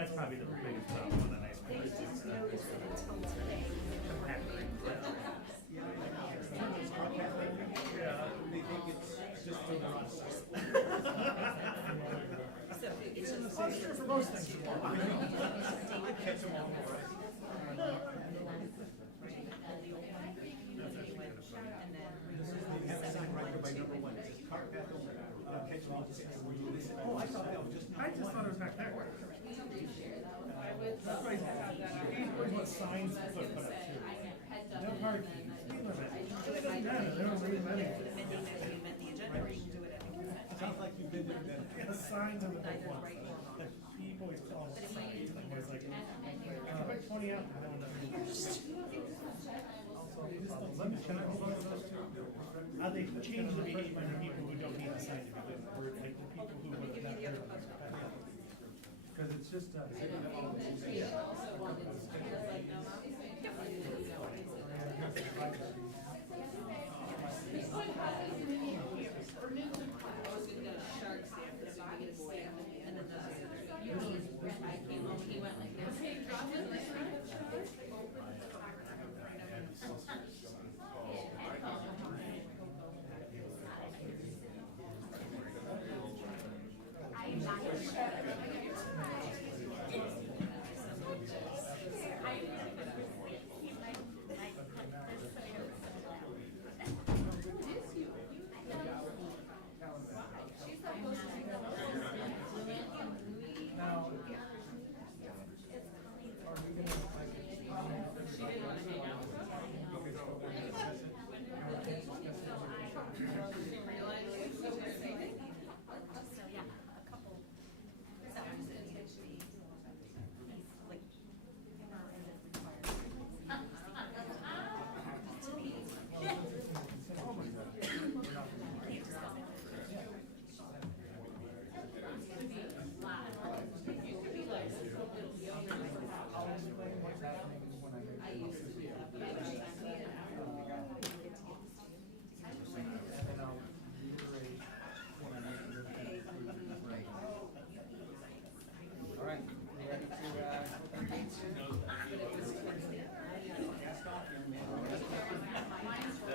that's probably the biggest problem on an ice cream. They didn't notice it until today. Yeah. They think it's just for the rust. So it's just. Well, it's true for most things. I catch them all. Have a sign right there by number one. It says car path only. Catch them all. Oh, I thought that was just. I just thought it was back there. That's why I had that. Here's what signs put up too. No parking. Speed limit. It doesn't matter. They don't read anything. Sounds like you've been there. Yeah, the signs on the big ones. Like, people always call them signs. Like, it's like, put 20 out. No one knows. Can I hold on to those two? They change the behavior of people who don't need the sign to begin with. Like the people who would have not heard of it. Because it's just,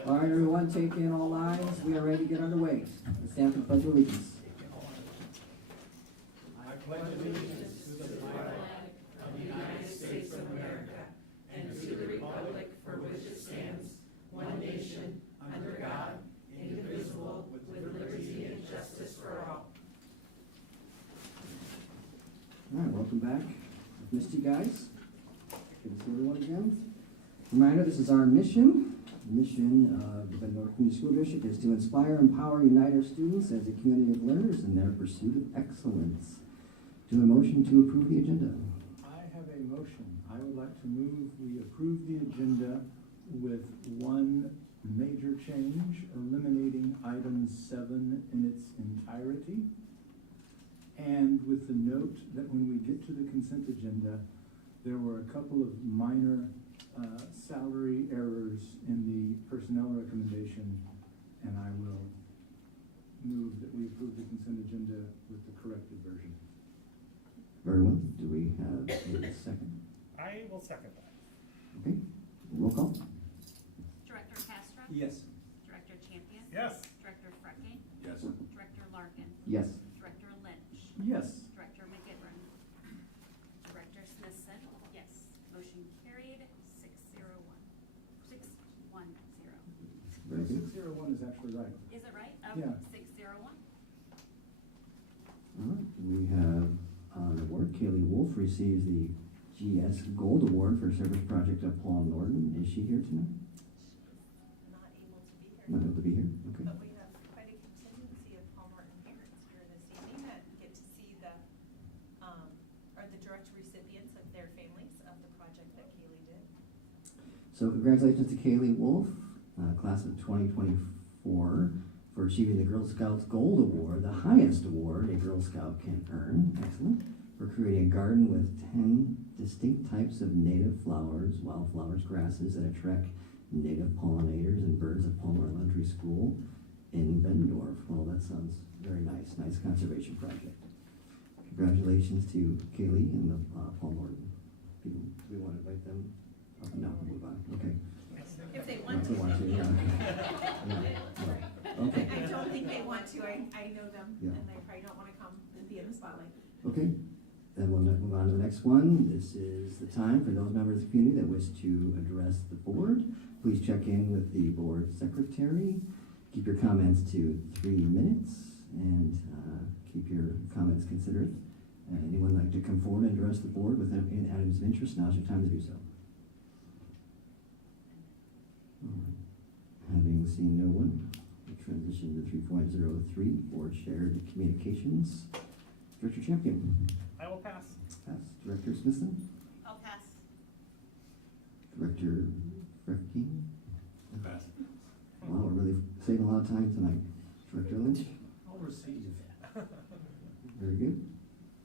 All right, everyone, take in all lines. We are ready to get underway. The stand for the Pledge of Allegiance. I pledge allegiance to the flag of the United States of America and to the republic for which it stands, one nation, under God, indivisible, with liberty and justice for all. All right, welcome back. I've missed you guys. Good to see everyone again. Reminder, this is our mission. The mission of the North Community School District is to inspire, empower, unite our students as a community of learners in their pursuit of excellence. Do a motion to approve the agenda. I have a motion. I would like to move we approve the agenda with one major change, eliminating item 7 in its entirety, and with the note that when we get to the consent agenda, there were a couple of minor salary errors in the personnel recommendation, and I will move that we approve the consent agenda with the corrected version. Very well. Do we have a second? I will second that. Okay. Roll call. Director Castro? Yes. Director Champion? Yes. Director Frecke? Yes. Director Larkin? Yes. Director Lynch? Yes. Director McGivern? Director Smithson? Yes. Motion carried, 6-0-1. 6-1-0. Very good. 601 is actually right. Is it right? Yeah. 6-0-1. All right. We have an award. Kaylee Wolf receives the GS Gold Award for Service Project at Paul Norton. Is she here tonight? Not able to be here. Not able to be here? Okay. But we have quite a contingency of Paul Martin parents here this evening that get to see the, or the direct recipients of their families of the project that Kaylee did. So congratulations to Kaylee Wolf, class of 2024, for achieving the Girl Scouts Gold Award, the highest award a Girl Scout can earn. Excellent. For creating a garden with 10 distinct types of native flowers, wildflowers, grasses that attract native pollinators and birds at Palmer Elementary School in Bendorf. Well, that sounds very nice. Nice conservation project. congratulations to Kaylee and the Paul Morton. Do we want to invite them? Oh, no, we'll move on. Okay. If they If want they want to, to. yeah. No. Okay. I don't think they want to, I know them, Yeah. and they probably don't wanna come and be in the spotlight. Okay, then we'll move on to the next one. This is the time for those members of the community that wish to address the board. Please check in with the board secretary. Keep your comments to 3 minutes and keep your comments considered. Anyone like to come forward and address the board with any items of interest? Now's your time to do so. All right. Having seen no one, we transition to 3.03, board shared communications. Director Champion. I will pass. Pass. Director Smithson. I'll pass. Director Frecking. Pass. Wow, we're really saving a lot of time tonight. Director Lynch. I'll receive. Very good.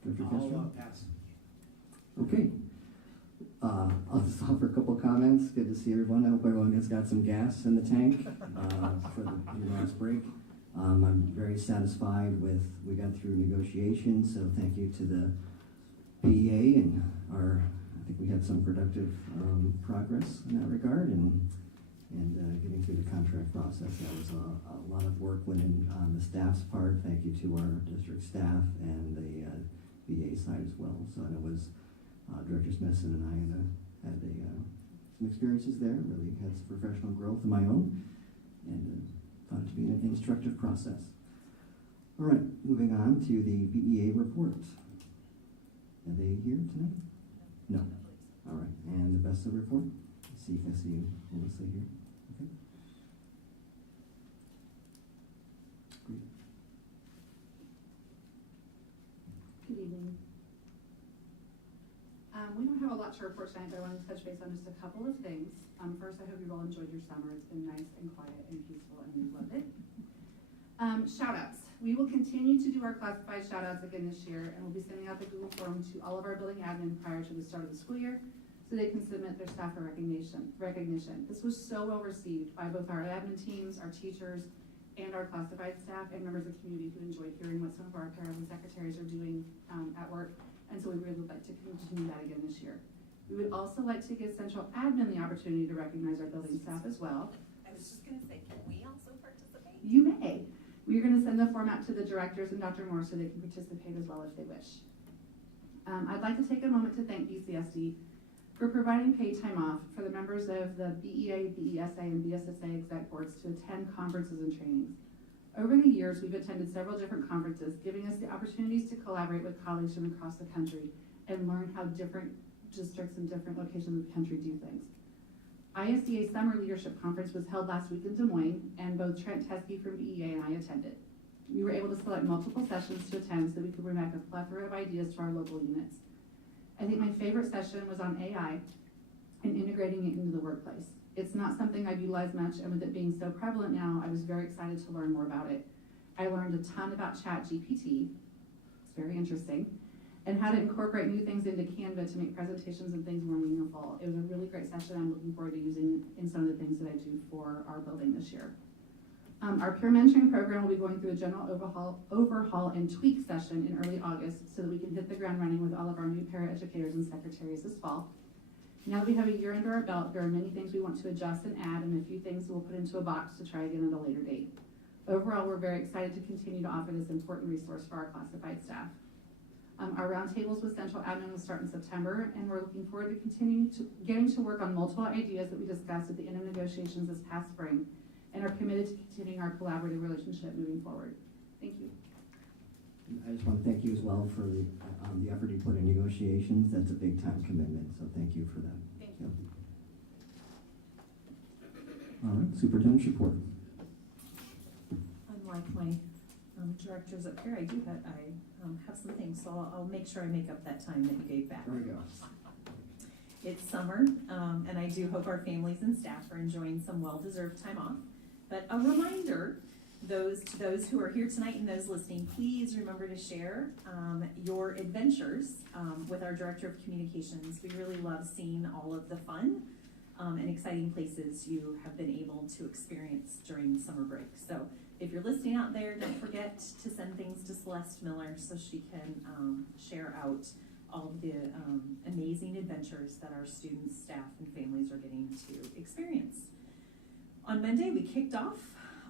Director Castro. I'll pass. Okay. I'll just offer a couple comments. Good to see everyone. I hope everyone has got some gas in the tank for your last break. I'm very satisfied with, we got through negotiations, so thank you to the PEA and I think we had some productive progress in that regard and getting through the contract process. That was a lot of work went in on the staff's part. Thank you to our district staff and the VA side as well. So and it was Director Smithson and I had some experiences there. Really had some professional growth of my own, and found it to be an instructive process. All right, moving on to the BEA report. Are they here tonight? No. All right, and the best of report. Let's see if I see Melissa here. Okay. Great. Good evening. We don't have a lot to report tonight, but I wanted to touch base on just a couple of things. First, I hope you've all enjoyed your summer. It's been nice and quiet and peaceful, and we loved it. Shout-outs. We will continue to do our classified shout-outs again this year, and we'll be sending out the Google form to all of our building admin prior to the start of the school year, so they can submit their staff for recognition. This was so well received by both our admin teams, our teachers, and our classified staff, and members of the community who enjoyed hearing what some of our paras and secretaries are doing at work. And so we really would like to continue that again this year. We would also like to give central admin the opportunity to recognize our building staff as well. I was just gonna say, can we also participate? You may. We're gonna send the form out to the directors and Dr. Moore so they can participate as well if they wish. I'd like to take a moment to thank BCSD for providing paid time off for the members of the BEA, BESA, and BSSA exec boards to attend conferences and trainings. Over the years, we've attended several different conferences, giving us the opportunities to collaborate with colleagues from across the country and learn how different districts and different locations of the country do things. ISDA Summer Leadership Conference was held last week in Des Moines, and both Trent Teskey from BEA and I attended. We were able to select multiple sessions to attend so we could bring back a plethora of ideas to our local units. I think my favorite session was on AI and integrating it into the workplace. It's not something I've utilized much, and with it being so prevalent now, I was very excited to learn more about it. I learned a ton about ChatGPT, it's very interesting, and how to incorporate new things into Canva to make presentations and things more meaningful. It was a really great session I'm looking forward to using in some of the things that I do for our building this year. Our peer mentoring program will be going through a general overhaul and tweak session in early August so that we can hit the ground running with all of our new paraeducators and secretaries this fall. Now that we have a year under our belt, there are many things we want to adjust and add, and a few things we'll put into a box to try again at a later date. Overall, we're very excited to continue to offer this important resource for our classified staff. Our roundtables with central admin will start in September, and we're looking forward to getting to work on multiple ideas that we discussed at the end of negotiations this past spring, and are committed to continuing our collaborative relationship moving forward. Thank you. I just want to thank you as well for the effort you put in negotiations. That's a big time commitment, so thank you for that. Thank you. All right, superintendent's report. Unlike my directors up here, I have some things, so I'll make sure I make up that time that you gave back. There we go. It's summer, and I do hope our families and staff are enjoying some well-deserved time off. But a reminder, to those who are here tonight and those listening, please remember to share your adventures with our Director of Communications. We really love seeing all of the fun and exciting places you have been able to experience during summer break. So if you're listening out there, don't forget to send things to Celeste Miller so she can share out all of the amazing adventures that our students, staff, and families are getting to experience. On Monday, we kicked off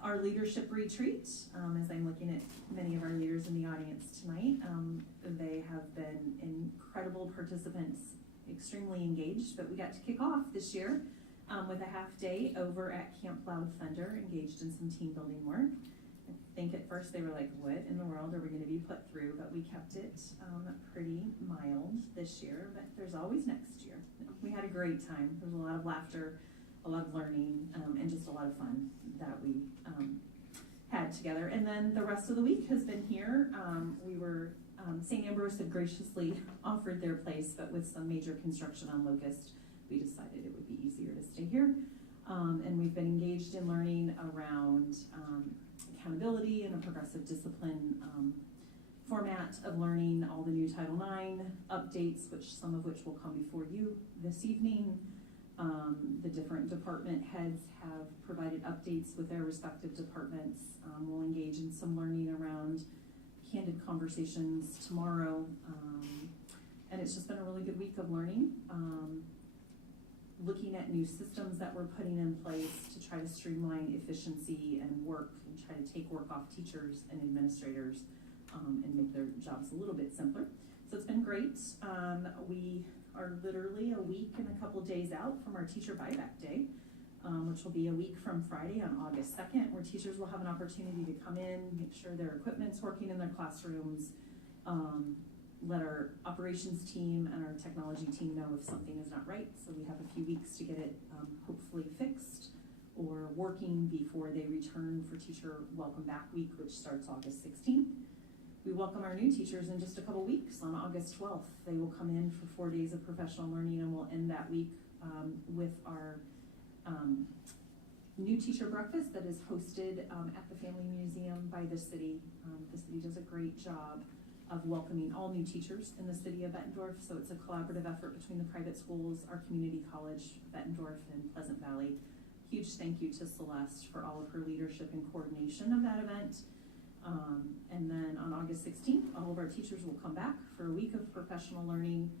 our leadership retreat. As I'm looking at many of our leaders in the audience tonight, they have been incredible participants, extremely engaged, but we got to kick off this year with a half day over at Camp Loud Thunder, engaged in some team building work. I think at first they were like, what in the world are we going to be put through? But we kept it pretty mild this year, but there's always next year. We had a great time. There was a lot of laughter, a lot of learning, and just a lot of fun that we had together. And then the rest of the week has been here. We were, St. Ambrose had graciously offered their place, but with some major construction on Locust, we decided it would be easier to stay here. And we've been engaged in learning around accountability and a progressive discipline format of learning, all the new Title IX updates, some of which will come before you this evening. The different department heads have provided updates with their respective departments. We'll engage in some learning around candid conversations tomorrow. And it's just been a really good week of learning. Looking at new systems that we're putting in place to try to streamline efficiency and work and try to take work off teachers and administrators and make their jobs a little bit simpler. So it's been great. We are literally a week and a couple days out from our teacher buyback day, which will be a week from Friday on August 2nd, where teachers will have an opportunity to come in, make sure their equipment's working in their classrooms, let our operations team and our technology team know if something is not right. So we have a few weeks to get it hopefully fixed or working before they return for Teacher Welcome Back Week, which starts August 16th. We welcome our new teachers in just a couple weeks on August 12th. They will come in for 4 days of professional learning, and we'll end that week with our new teacher breakfast that is hosted at the Family Museum by the city. The city does a great job of welcoming all new teachers in the city of Bettendorf, so it's a collaborative effort between the private schools, our community college, Bettendorf, and Pleasant Valley. Huge thank you to Celeste for all of her leadership and coordination of that event. And then on August 16th, all of our teachers will come back for a week of professional learning,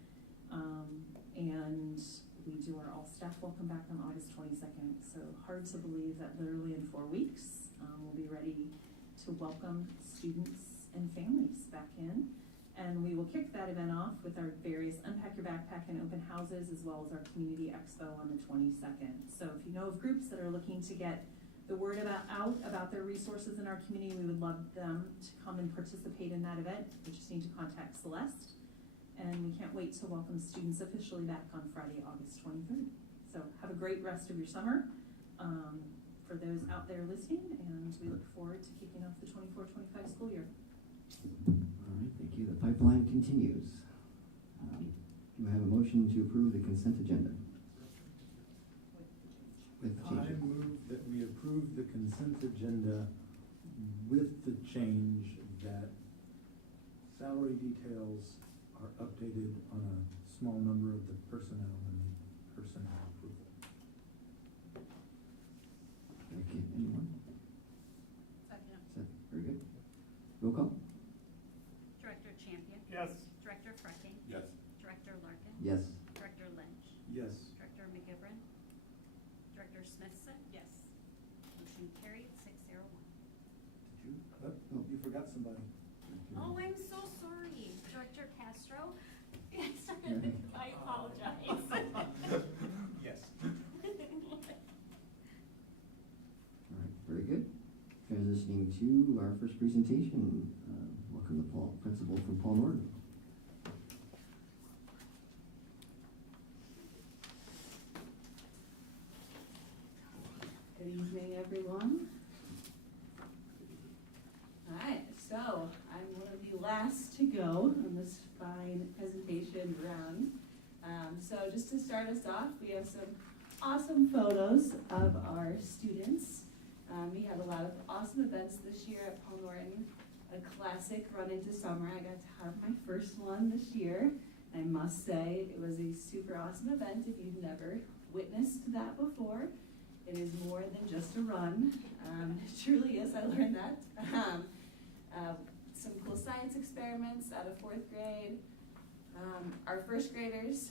and we do our all staff welcome back on August 22nd. So hard to believe that literally in 4 weeks, we'll be ready to welcome students and families back in. And we will kick that event off with our various Unpack Your Backpack and open houses, as well as our Community Expo on the 22nd. So if you know of groups that are looking to get the word out about their resources in our community, we would love them to come and participate in that event. You just need to contact Celeste. And we can't wait to welcome students officially back on Friday, August 23rd. So have a great rest of your summer for those out there listening, and we look forward to kicking off the 24-25 school year. All right, thank you. The pipeline continues. Do I have a motion to approve the consent agenda? With the I changes. move that we approve the consent agenda with the change that salary details are updated on a small number of the personnel and the personnel approval. Okay, anyone? Second. Second, very good. Roll call? Director Champion? Yes. Director Frecking? Yes. Director Larkin? Yes. Director Lynch? Yes. Director McGivern? Director Smithson? Yes. Motion carried 601. Did you, you forgot somebody. Oh, I'm so sorry. Director Castro? Yes, I apologize. Yes. All right, very good. Transitioning to our first presentation, welcome the principal from Paul Norton. Good evening, everyone. All right, so I'm one of the last to go on this fine presentation round. So just to start us off, we have some awesome photos of our students. We have a lot of awesome events this year at Paul Norton. A classic run into summer. I got to have my first one this year. I must say it was a super awesome event if you've never witnessed that before. It is more than just a run. It truly is, I learned that. Some cool science experiments out of 4th grade. Our first graders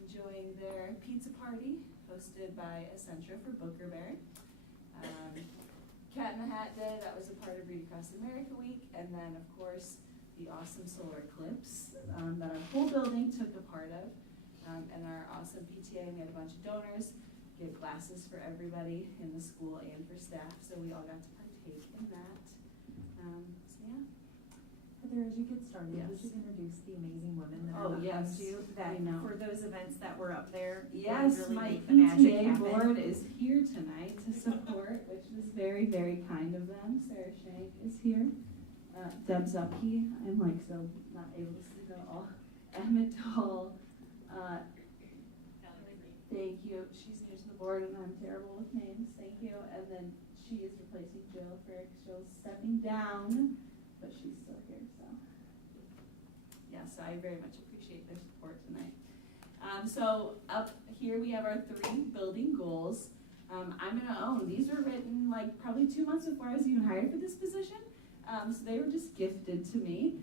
enjoying their pizza party hosted by Essentra for Booker Bear. Cat in the Hat Day, that was a part of Read Across America Week, and then of course the awesome solar eclipse that our whole building took a part of, and our awesome PTA. We had a bunch of donors give classes for everybody in the school and for staff, so we all got to partake in that. So yeah. Heather, as you get started, Yes. would you introduce the amazing women that Oh, are behind yes. you? That I know. for those events that were up there, they Yes, really my make the magic PTA happen. board is here tonight to support, which was very, very kind of them. Sarah Shank is here. Deb Zucky, I'm like so not able to see them all. Emmett Hall. Thank you. She's new to the board and I'm terrible with names. Thank you. And then she is replacing Jill Frick. Jill's stepping down, but she's still here, so. Yes, I very much appreciate their support tonight. So up here we have our 3 building goals. I'm gonna own, these were written like probably 2 months before I was even hired for this position. So they were just gifted to me.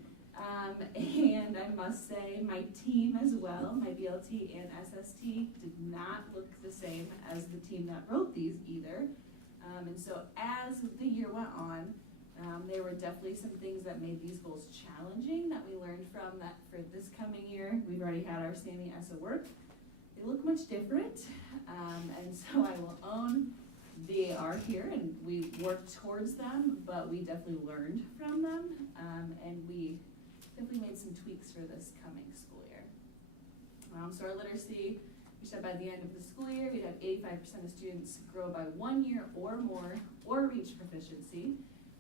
And I must say my team as well, my BLT and SST, did not look the same as the team that wrote these either. And so as the year went on, there were definitely some things that made these goals challenging that we learned from that for this coming year. We've already had our standing ESSA work. They look much different, and so I will own they are here and we worked towards them, but we definitely learned from them, and we definitely made some tweaks for this coming school year. So our literacy, we said by the end of the school year, we'd have 85% of students grow by 1 year or more or reach proficiency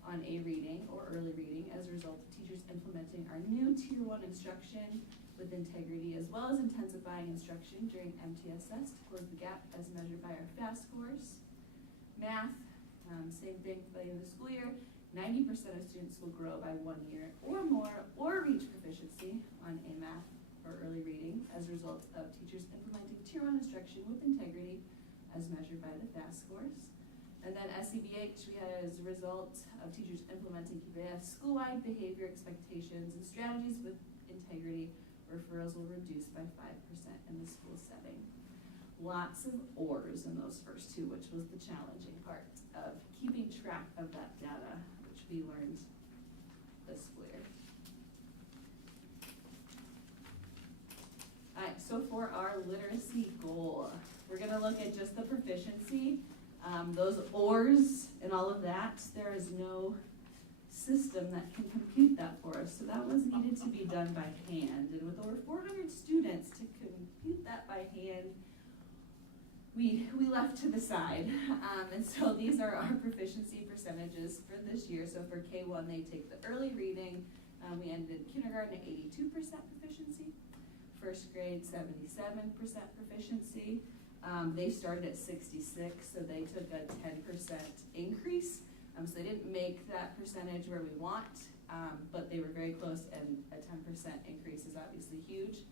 on A reading or early reading as a result of teachers implementing our new Tier 1 instruction with integrity, as well as intensifying instruction during MTSS to close the gap as measured by our FAST scores. Math, same thing by the end of the school year. 90% of students will grow by 1 year or more or reach proficiency on A math or early reading as a result of teachers implementing Tier 1 instruction with integrity as measured by the FAST scores. And then SEBH, we had as a result of teachers implementing school-wide behavior expectations and strategies with integrity, referrals will reduce by 5% in the school setting. Lots of ORs in those first 2, which was the challenging part of keeping track of that data, which we learned this school year. All right, so for our literacy goal, we're gonna look at just the proficiency. Those ORs and all of that, there is no system that can compute that for us. So that was needed to be done by hand. And with over 400 students to compute that by hand, we left to the side. And so these are our proficiency percentages for this year. So for K1, they take the early reading. We ended kindergarten at 82% proficiency. First grade, 77% proficiency. They started at 66, so they took a 10% increase. So they didn't make that percentage where we want, but they were very close, and a 10% increase is obviously huge.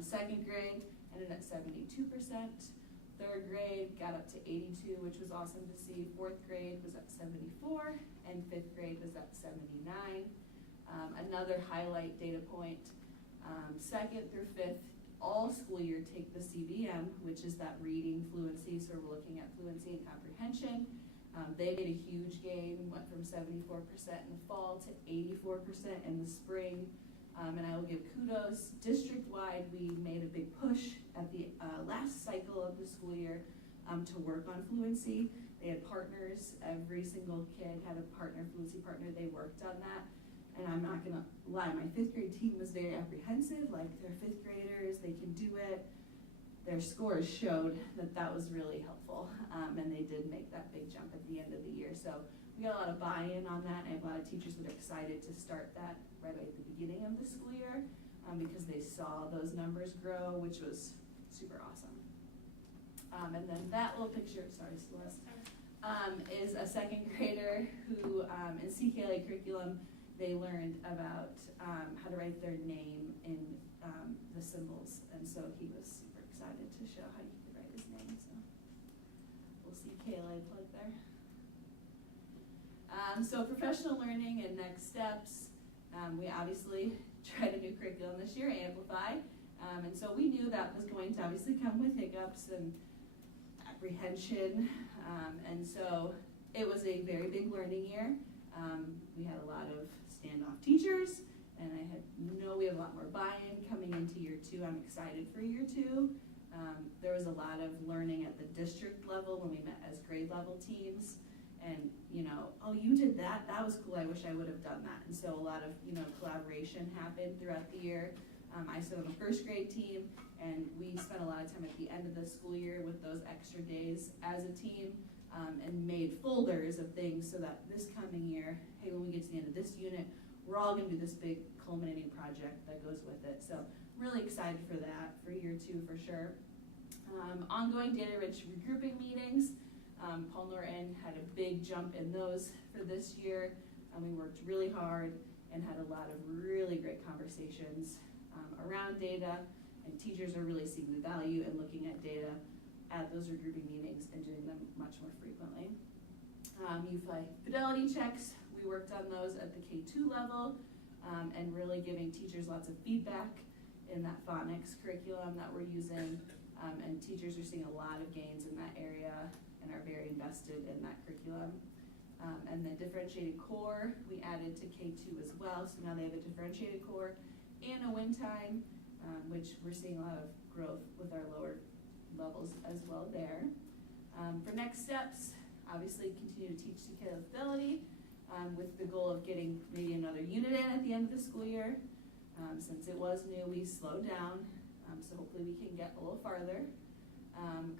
Second grade ended at 72%. Third grade got up to 82, which was awesome to see. Fourth grade was at 74, and fifth grade was at 79. Another highlight data point, second through fifth, all school year take the CVM, which is that reading fluency, so we're looking at fluency and comprehension. They made a huge gain, went from 74% in the fall to 84% in the spring. And I will give kudos. District-wide, we made a big push at the last cycle of the school year to work on fluency. They had partners. Every single kid had a fluency partner. They worked on that. And I'm not gonna lie, my fifth grade team was very apprehensive, like they're fifth graders, they can do it. Their scores showed that that was really helpful, and they did make that big jump at the end of the year. So we got a lot of buy-in on that, and I have a lot of teachers that are excited to start that right at the beginning of the school year, because they saw those numbers grow, which was super awesome. And then that little picture, sorry Celeste, is a second grader who in CKLA curriculum, they learned about how to write their name in the symbols, and so he was super excited to show how you could write his name. So KLA plug there. So professional learning and next steps. We obviously tried a new curriculum this year, Amplify. And so we knew that was going to obviously come with hiccups and apprehension. And so it was a very big learning year. We had a lot of standoff teachers, and we have a lot more buy-in coming into year 2. I'm excited for year 2. There was a lot of learning at the district level when we met as grade level teams. And, oh, you did that? That was cool. I wish I would have done that. And so a lot of, collaboration happened throughout the year. I sit on the first grade team, and we spent a lot of time at the end of the school year with those extra days as a team, and made folders of things so that this coming year, hey, when we get to the end of this unit, we're all going to do this big culminating project that goes with it. So I'm really excited for that for year 2 for sure. Ongoing data-rich regrouping meetings. Paul Norton had a big jump in those for this year. We worked really hard and had a lot of really great conversations around data, and teachers are really seeing the value in looking at data at those regrouping meetings and doing them much more frequently. UFI fidelity checks, we worked on those at the K2 level, and really giving teachers lots of feedback in that phonics curriculum that we're using, and teachers are seeing a lot of gains in that area and are very invested in that curriculum. And the differentiated core, we added to K2 as well, so now they have a differentiated core and a win time, which we're seeing a lot of growth with our lower levels as well there. For next steps, obviously continue to teach scalability, with the goal of getting maybe another unit in at the end of the school year. Since it was new, we slowed down, so hopefully we can get a little farther.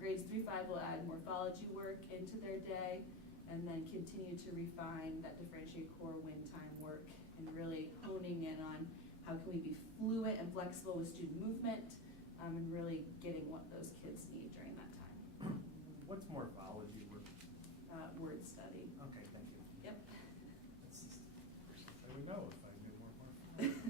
Grades 3-5 will add morphology work into their day, and then continue to refine that differentiated core win time work, and really honing in on how can we be fluid and flexible with student movement, and really getting what those kids need during that time. What's morphology work? Word study. Okay, thank you. Yep. I would know if I knew more morphology.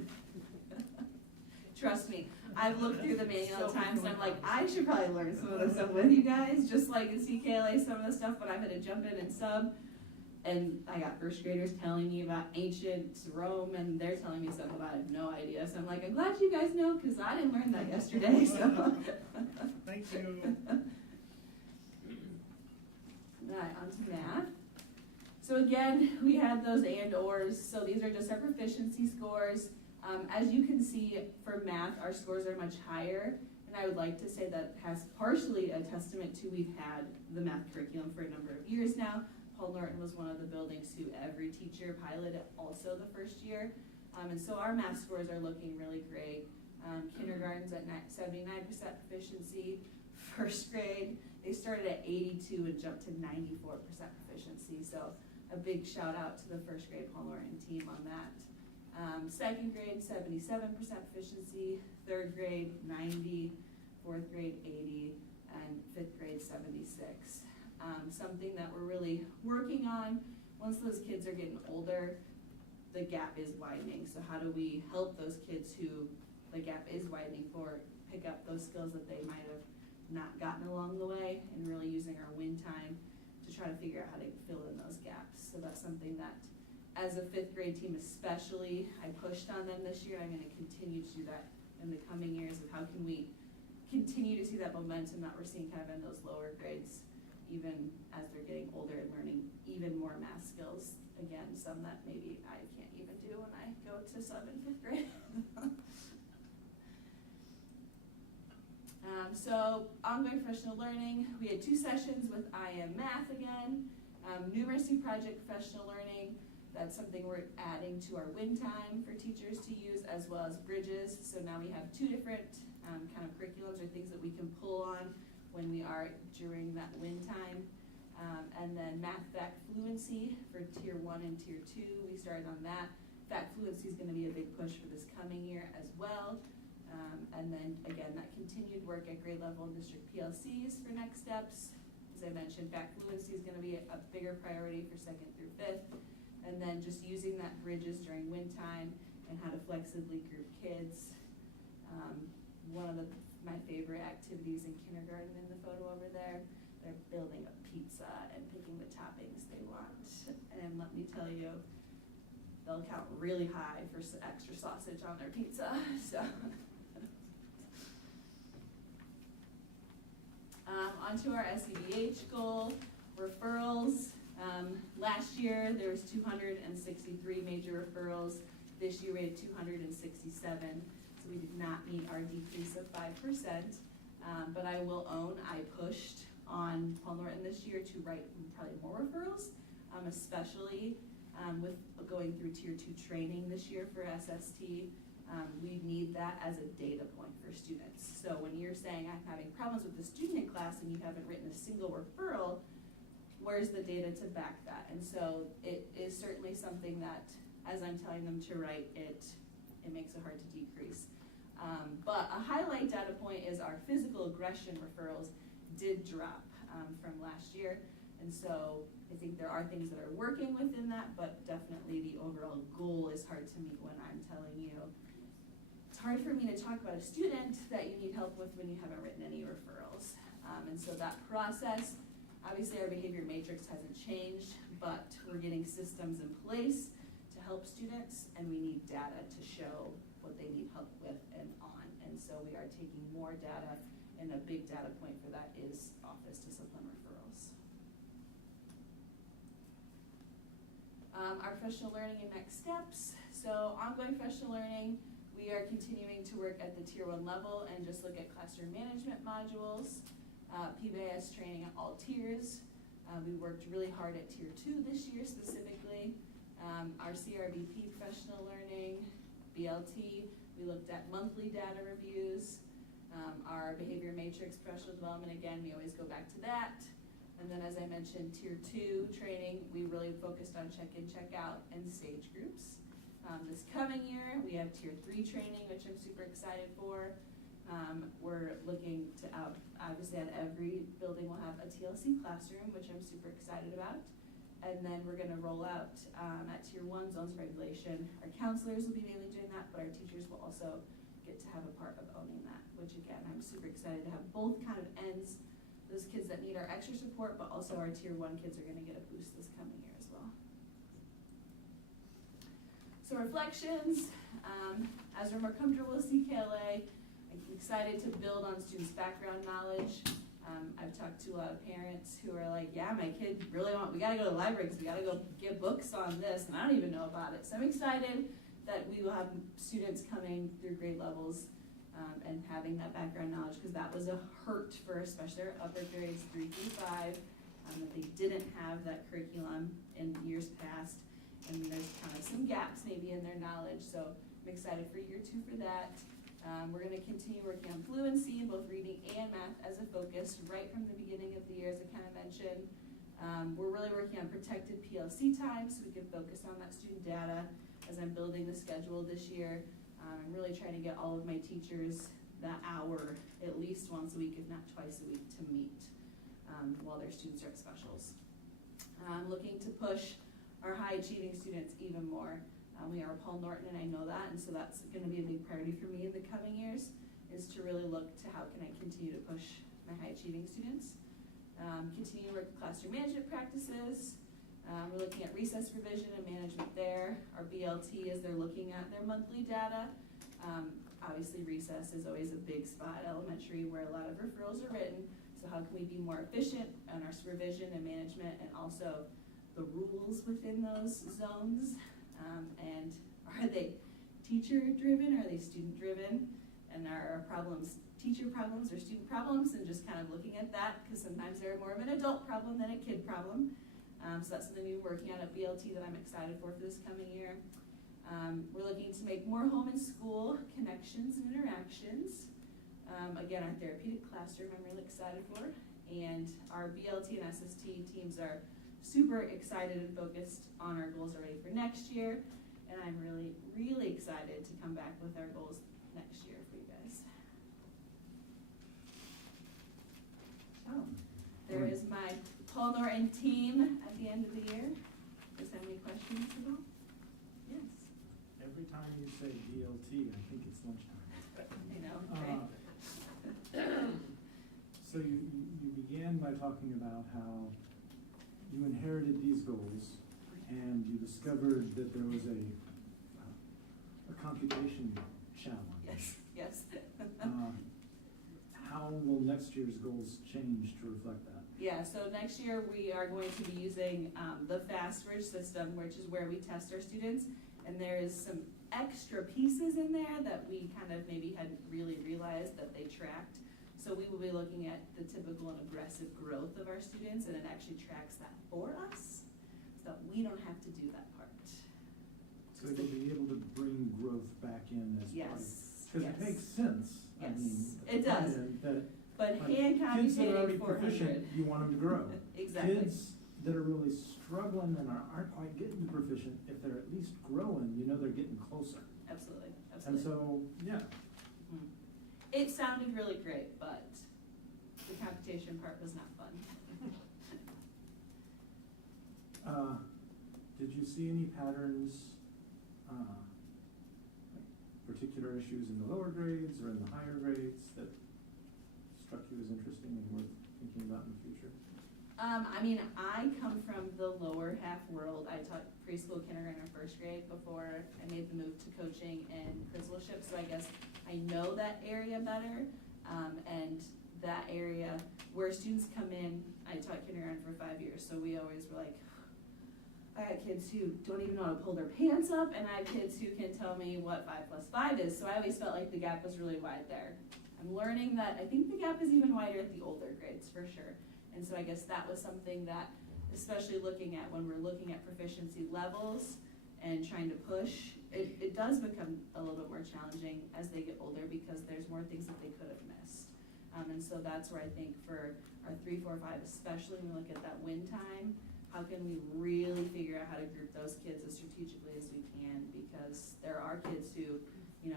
Trust me, I've looked through the manual at times and I'm like, I should probably learn some of this stuff with you guys, just like in CKLA, some of the stuff, but I've had to jump in and sub. And I got first graders telling me about ancient Rome, and they're telling me stuff about I have no idea. So I'm like, I'm glad you guys know, because I didn't learn that yesterday. So. Thank you. All right, on to math. So again, we had those and/ors. So these are just our proficiency scores. As you can see, for math, our scores are much higher. And I would like to say that has partially a testament to we've had the math curriculum for a number of years now. Paul Norton was one of the buildings who every teacher piloted also the first year. And so our math scores are looking really great. Kindergarten's at 79% proficiency. First grade, they started at 82 and jumped to 94% proficiency. So a big shout out to the first grade Paul Norton team on that. Second grade, 77% proficiency. Third grade, 90. Fourth grade, 80. And fifth grade, 76. Something that we're really working on. Once those kids are getting older, the gap is widening. So how do we help those kids who the gap is widening for pick up those skills that they might have not gotten along the way, and really using our win time to try to figure out how to fill in those gaps. So that's something that as a fifth grade team especially, I pushed on them this year. I'm going to continue to do that in the coming years of how can we continue to see that momentum that we're seeing kind of in those lower grades, even as they're getting older and learning even more math skills. Again, some that maybe I can't even do when I go to sub in fifth grade. So ongoing professional learning, we had 2 sessions with IM Math again, numeracy project professional learning. That's something we're adding to our win time for teachers to use, as well as bridges. So now we have 2 different kind of curriculums or things that we can pull on when we are during that win time. And then math fact fluency for tier 1 and tier 2. We started on that. Fact fluency is going to be a big push for this coming year as well. And then again, that continued work at grade level and district PLCs for next steps. As I mentioned, fact fluency is going to be a bigger priority for 2nd through 5th. And then just using that bridges during win time and how to flexibly group kids. One of my favorite activities in kindergarten in the photo over there. they're building a pizza and picking the toppings they want. And let me tell you, they'll count really high for extra sausage on their pizza, so. On to our SEDH goal, referrals. Last year, there was 263 major referrals. This year, we had 267, so we did not meet our decrease of 5%. But I will own, I pushed on Paul Norton this year to write probably more referrals, especially with going through Tier 2 training this year for SST. We need that as a data point for students. So when you're saying I'm having problems with the student in class and you haven't written a single referral, where's the data to back that? And so it is certainly something that, as I'm telling them to write, it makes it hard to decrease. But a highlight data point is our physical aggression referrals did drop from last year. And so I think there are things that are working within that, but definitely the overall goal is hard to meet when I'm telling you. It's hard for me to talk about a student that you need help with when you haven't written any referrals. And so that process, obviously our behavior matrix hasn't changed, but we're getting systems in place to help students, and we need data to show what they need help with and on. And so we are taking more data, and a big data point for that is office discipline referrals. Our professional learning and next steps. So ongoing professional learning, we are continuing to work at the Tier 1 level and just look at classroom management modules, PBIS training at all tiers. We worked really hard at Tier 2 this year specifically. Our CRBP professional learning, BLT, we looked at monthly data reviews. Our behavior matrix professional development, again, we always go back to that. And then as I mentioned, Tier 2 training, we really focused on check-in, check-out, and stage groups. This coming year, we have Tier 3 training, which I'm super excited for. We're looking to, obviously at every building we'll have a TLC classroom, which I'm super excited about. And then we're gonna roll out at Tier 1 zones of regulation. Our counselors will be mainly doing that, but our teachers will also get to have a part of owning that, which again, I'm super excited to have both kind of ends. Those kids that need our extra support, but also our Tier 1 kids are gonna get a boost this coming year as well. So reflections, as we're more comfortable with CKLA, I'm excited to build on students' background knowledge. I've talked to a lot of parents who are like, yeah, my kid really we gotta go to the library because we gotta go get books on this, and I don't even know about it. So I'm excited that we will have students coming through grade levels and having that background knowledge, because that was a hurt for especially our upper grades 3 through 5, that they didn't have that curriculum in years past, and there's kind of some gaps maybe in their knowledge. So I'm excited for year 2 for that. We're going to continue working on fluency in both reading and math as a focus right from the beginning of the year, as I kind of mentioned. We're really working on protected PLC time so we can focus on that student data as I'm building the schedule this year. I'm really trying to get all of my teachers that hour at least once a week, if not twice a week, to meet while their students are at specials. I'm looking to push our high achieving students even more. We are Paul Norton, and I know that, and so that's going to be a big priority for me in the coming years, is to really look to how can I continue to push my high achieving students. Continue to work with classroom management practices. We're looking at recess revision and management there. Our BLT, as they're looking at their monthly data. Obviously recess is always a big spot at elementary where a lot of referrals are written. So how can we be more efficient on our supervision and management, and also the rules within those zones? And are they teacher driven, or are they student driven? And are our problems teacher problems or student problems? And just kind of looking at that, because sometimes they're more of an adult problem than a kid problem. So that's something we've been working on at BLT that I'm excited for this coming year. We're looking to make more home and school connections and interactions. Again, our therapeutic classroom I'm really excited for. And our BLT and SST teams are super excited and focused on our goals already for next year. And I'm really, really excited to come back with our goals next year for you guys. So, there is my Paul Norton team at the end of the year. Does have any questions at all? Yes. Every time you say BLT, I think it's lunchtime. I know, right? So you began by talking about how you inherited these goals and you discovered that there was a computation challenge. Yes, yes. How will next year's goals change to reflect that? Yeah, so next year we are going to be using the FastBridge system, which is where we test our students. And there is some extra pieces in there that we kind of maybe hadn't really realized that they tracked. So we will be looking at the typical and aggressive growth of our students, and it actually tracks that for us, so that we don't have to do that part. So you'll be able to bring growth back in as part of. Yes, Because yes. it makes sense. I Yes, mean, it does. That But like, hand kids that are already computating 400. proficient, you want them to grow. Exactly. Kids that are really struggling and aren't quite getting proficient, if they're at least growing, you know they're getting closer. Absolutely, And absolutely. so, yeah, Mhm. It sounded really great, but the computation part was not fun. did you see any patterns, like particular issues in the lower grades or in the higher grades that struck you as interesting and worth thinking about in the future? I mean, I come from the lower half world. I taught preschool, kindergarten, and first grade before I made the move to coaching and principalship, so I guess I know that area better. And that area where students come in, I taught kindergarten for 5 years, so we always were like, I got kids who don't even know how to pull their pants up, and I have kids who can tell me what 5 + 5 is, so I always felt like the gap was really wide there. I'm learning that I think the gap is even wider at the older grades, for sure. And so I guess that was something that, especially looking at when we're looking at proficiency levels and trying to push, it does become a little bit more challenging as they get older because there's more things that they could have missed. And so that's where I think for our 3, 4, 5, especially when we look at that win time, how can we really figure out how to group those kids as strategically as we can? Because there are kids who,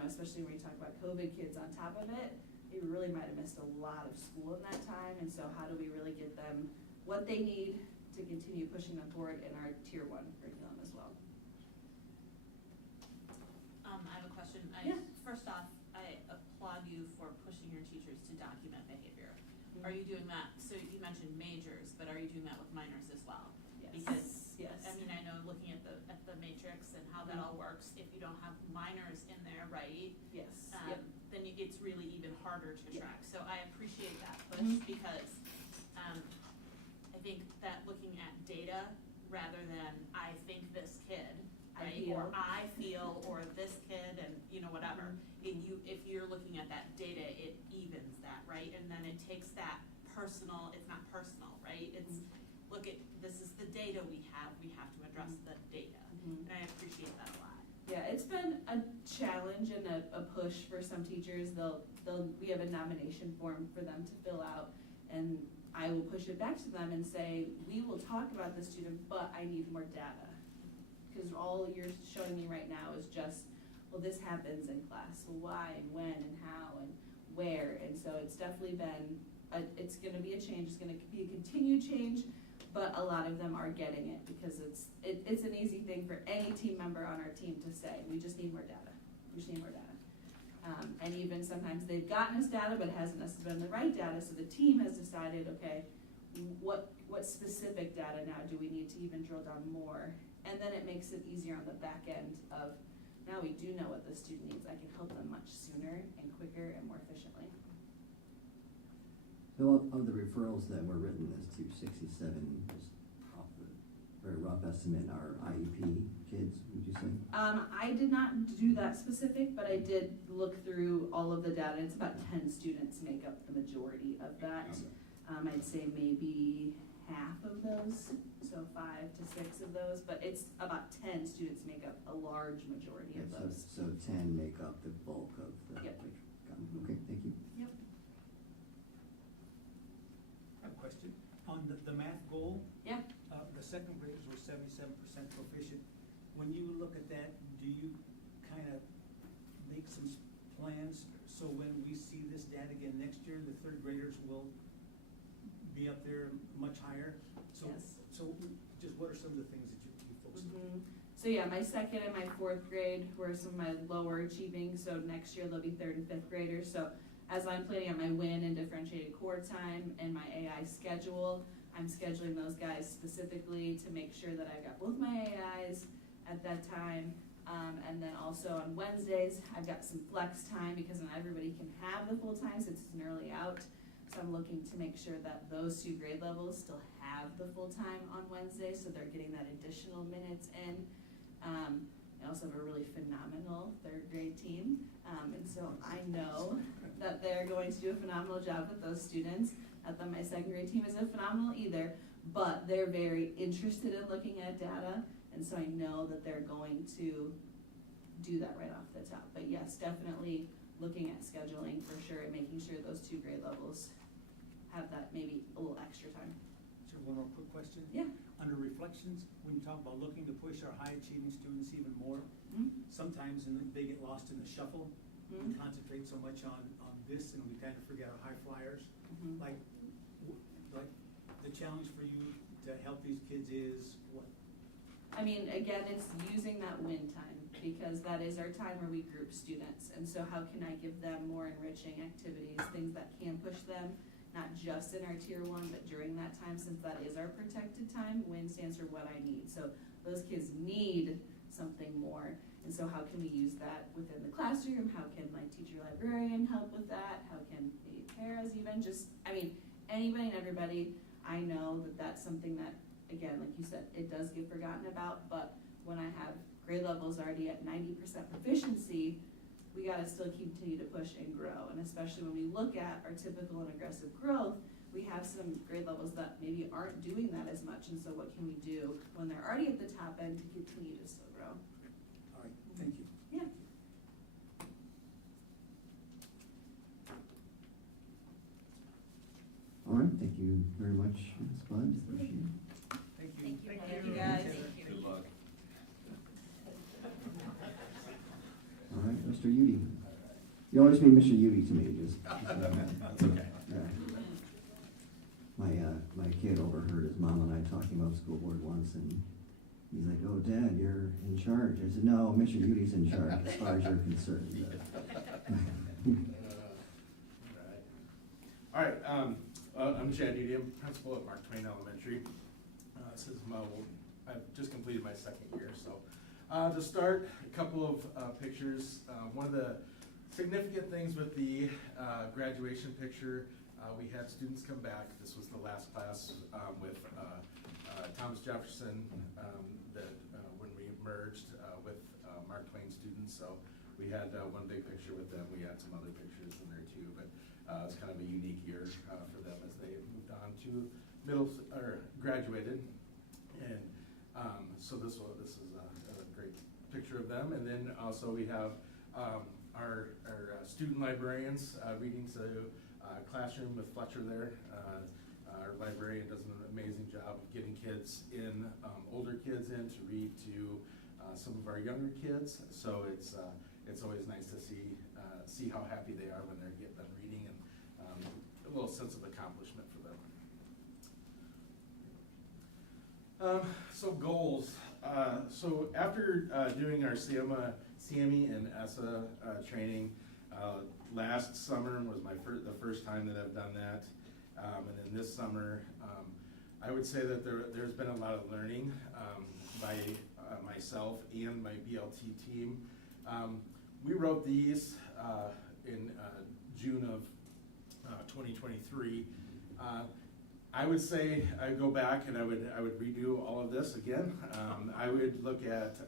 especially when we talk about COVID kids on top of it, they really might have missed a lot of school in that time, and so how do we really get them what they need to continue pushing them forward in our Tier 1 curriculum as well? I have a question. Yeah. First off, I applaud you for pushing your teachers to document behavior. Mm-hmm. Are you doing that, so you mentioned majors, but are you doing that with minors as well? Yes. Because, Yes. I mean, I know looking at the matrix and how that all works, if you don't have minors in there, right? Yes. Then it's really even harder to track. So I appreciate that push Mhm. because I think that looking at data rather than I think this kid, I right? feel. Or I feel, or this kid, and whatever. And if you're looking at that data, it evens that, right? And then it takes that personal. It's not personal, right? It's look at this is the data we have. We have to address the data, Mhm. and I appreciate that a lot. Yeah, it's been a challenge and a push for some teachers. We have a nomination form for them to fill out, and I will push it back to them and say, we will talk about the student, but I need more data. Because all you're showing me right now is just, well, this happens in class. Well, why and when and how and where? And so it's definitely been, it's gonna be a change. It's gonna be a continued change, but a lot of them are getting it because it's an easy thing for any team member on our team to say, we just need more data. We just need more data. And even sometimes they've gotten us data, but it hasn't necessarily been the right data, so the team has decided, okay, what specific data now do we need to even drill down more? And then it makes it easier on the back end of, now we do know what the student needs. I can help them much sooner and quicker and more efficiently. So of the referrals that were written, as to 67, just off the very rough estimate, are IEP kids, would you say? I did not do that specific, but I did look through all of the data. It's about 10 students make up the majority of that. I'd say maybe half of those, so 5 to 6 of those, but it's about 10 students make up a large majority of those. So 10 make up the bulk of the. Yep. Got it. Okay, thank you. Yep. I have a question. On the math goal, Yeah. the second graders were 77% proficient. When you look at that, do you kind of make some plans so when we see this data again next year, the third graders will be up there much higher? So, Yes. So just what are some of the things that you focus on? So yeah, my second and my fourth grade were some of my lower achieving, so next year they'll be third and fifth graders. So as I'm planning out my WIN and differentiated core time and my AI schedule, I'm scheduling those guys specifically to make sure that I've got both my AIs at that time. And then also on Wednesdays, I've got some flex time because not everybody can have the full time since it's an early out. So I'm looking to make sure that those 2 grade levels still have the full time on Wednesday, so they're getting that additional minutes in. I also have a really phenomenal 3rd grade team, and so I know that they're going to do a phenomenal job with those students. Not that my 2nd grade team isn't phenomenal either, but they're very interested in looking at data, and so I know that they're going to do that right off the top. But yes, definitely looking at scheduling for sure and making sure those 2 grade levels have that maybe a little extra time. Sure, one more quick question. Yeah. Under reflections, when you talk about looking to push our high achieving students even more, sometimes they get lost in the shuffle. We concentrate so much on this and we kind of forget our high flyers. Like the challenge for you to help these kids is what? I mean, again, it's using that win time because that is our time where we group students. And so how can I give them more enriching activities, things that can push them, not just in our tier 1, but during that time, since that is our protected time. WIN stands for what I need. So those kids need something more. And so how can we use that within the classroom? How can my teacher librarian help with that? How can maybe paras even anybody and everybody. I know that that's something that, again, like you said, it does get forgotten about, but when I have grade levels already at 90% proficiency, we gotta still continue to push and grow. And especially when we look at our typical and aggressive growth, we have some grade levels that maybe aren't doing that as much. And so what can we do when they're already at the top end to continue to still grow? All right, thank you. Yeah. All right, thank you very much, Ms. Bud. Appreciate it. Thank you. Thank you, guys. Thank you. luck. All right, Mr. Udi. You always mean Mr. Udi to me, just. That's okay. Yeah. My kid overheard his mom and I talking about school board once, and he's like, "Oh, Dad, you're in charge." I said, "No, Mr. Udi's in charge as far as you're concerned." All right, I'm Chad Udy. I'm principal at Mark Twain Elementary. This is I've just completed my 2nd year, so to start, a couple of pictures. One of the significant things with the graduation picture, we had students come back. This was the last class with Thomas Jefferson that when we merged with Mark Twain students. So we had one big picture with them. We had some other pictures in there too, but it was kind of a unique year for them as they moved on to graduated. And so this is a great picture of them. And then also we have our student librarians reading to classroom with Fletcher there. Our librarian does an amazing job of getting kids in, older kids in to read to some of our younger kids. So it's always nice to see how happy they are when they're getting done reading, and a little sense of accomplishment for them. So goals. So after doing our CME and ESSA training, last summer was the first time that I've done that. And then this summer, I would say that there's been a lot of learning by myself and my BLT team. We wrote these in June of 2023. I would say I'd go back and I would redo all of this again. I would look at,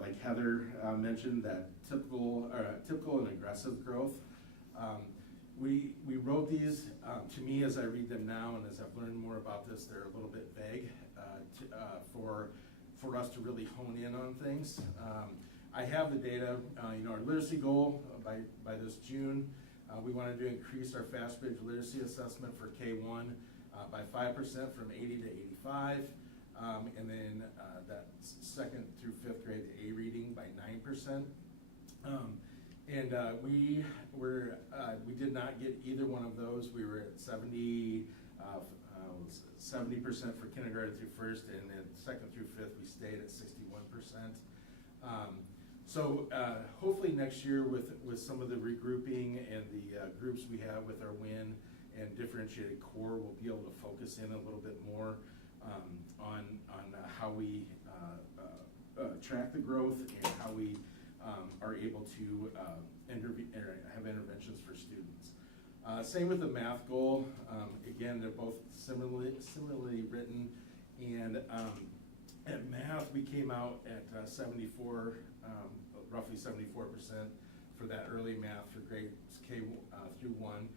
like Heather mentioned, that typical and aggressive growth. We wrote these, to me, as I read them now and as I've learned more about this, they're a little bit vague for us to really hone in on things. I have the data, our literacy goal by this June, we wanted to increase our FastBridge literacy assessment for K1 by 5% from 80 to 85, and then that 2nd through 5th grade A reading by 9%. And we did not get either one of those. We were at 70% for kindergarten through 1st, and then 2nd through 5th we stayed at 61%. So hopefully next year with some of the regrouping and the groups we have with our WIN and differentiated core, we'll be able to focus in a little bit more on how we track the growth and how we are able to have interventions for students. Same with the math goal. Again, they're both similarly written, and at math we came out at 74, roughly 74% for that early math for grades K through 1.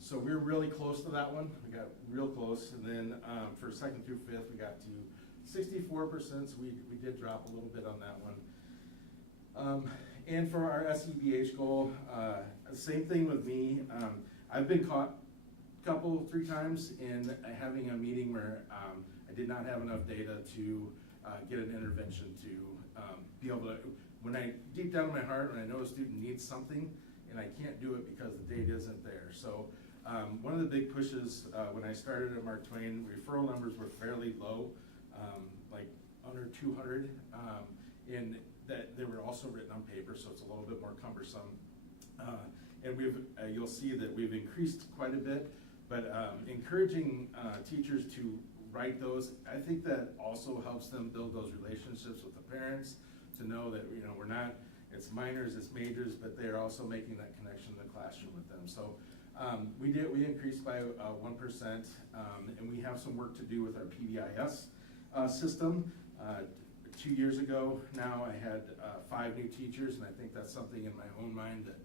So we were really close to that one. We got real close, and then for 2nd through 5th we got to 64%, so we did drop a little bit on that one. And for our SEBH goal, same thing with me. I've been caught three times in having a meeting where I did not have enough data to get an intervention to be able to, when I, deep down in my heart, when I know a student needs something and I can't do it because the data isn't there. So one of the big pushes when I started at Mark Twain, referral numbers were fairly low, like under 200, and that they were also written on paper, so it's a little bit more cumbersome. And you'll see that we've increased quite a bit, but encouraging teachers to write those, I think that also helps them build those relationships with the parents, to know that, you know, we're not, it's minors, it's majors, but they're also making that connection in the classroom with them. So we increased by 1%, and we have some work to do with our PBIS system. 2 years ago now I had 5 new teachers, and I think that's something in my own mind that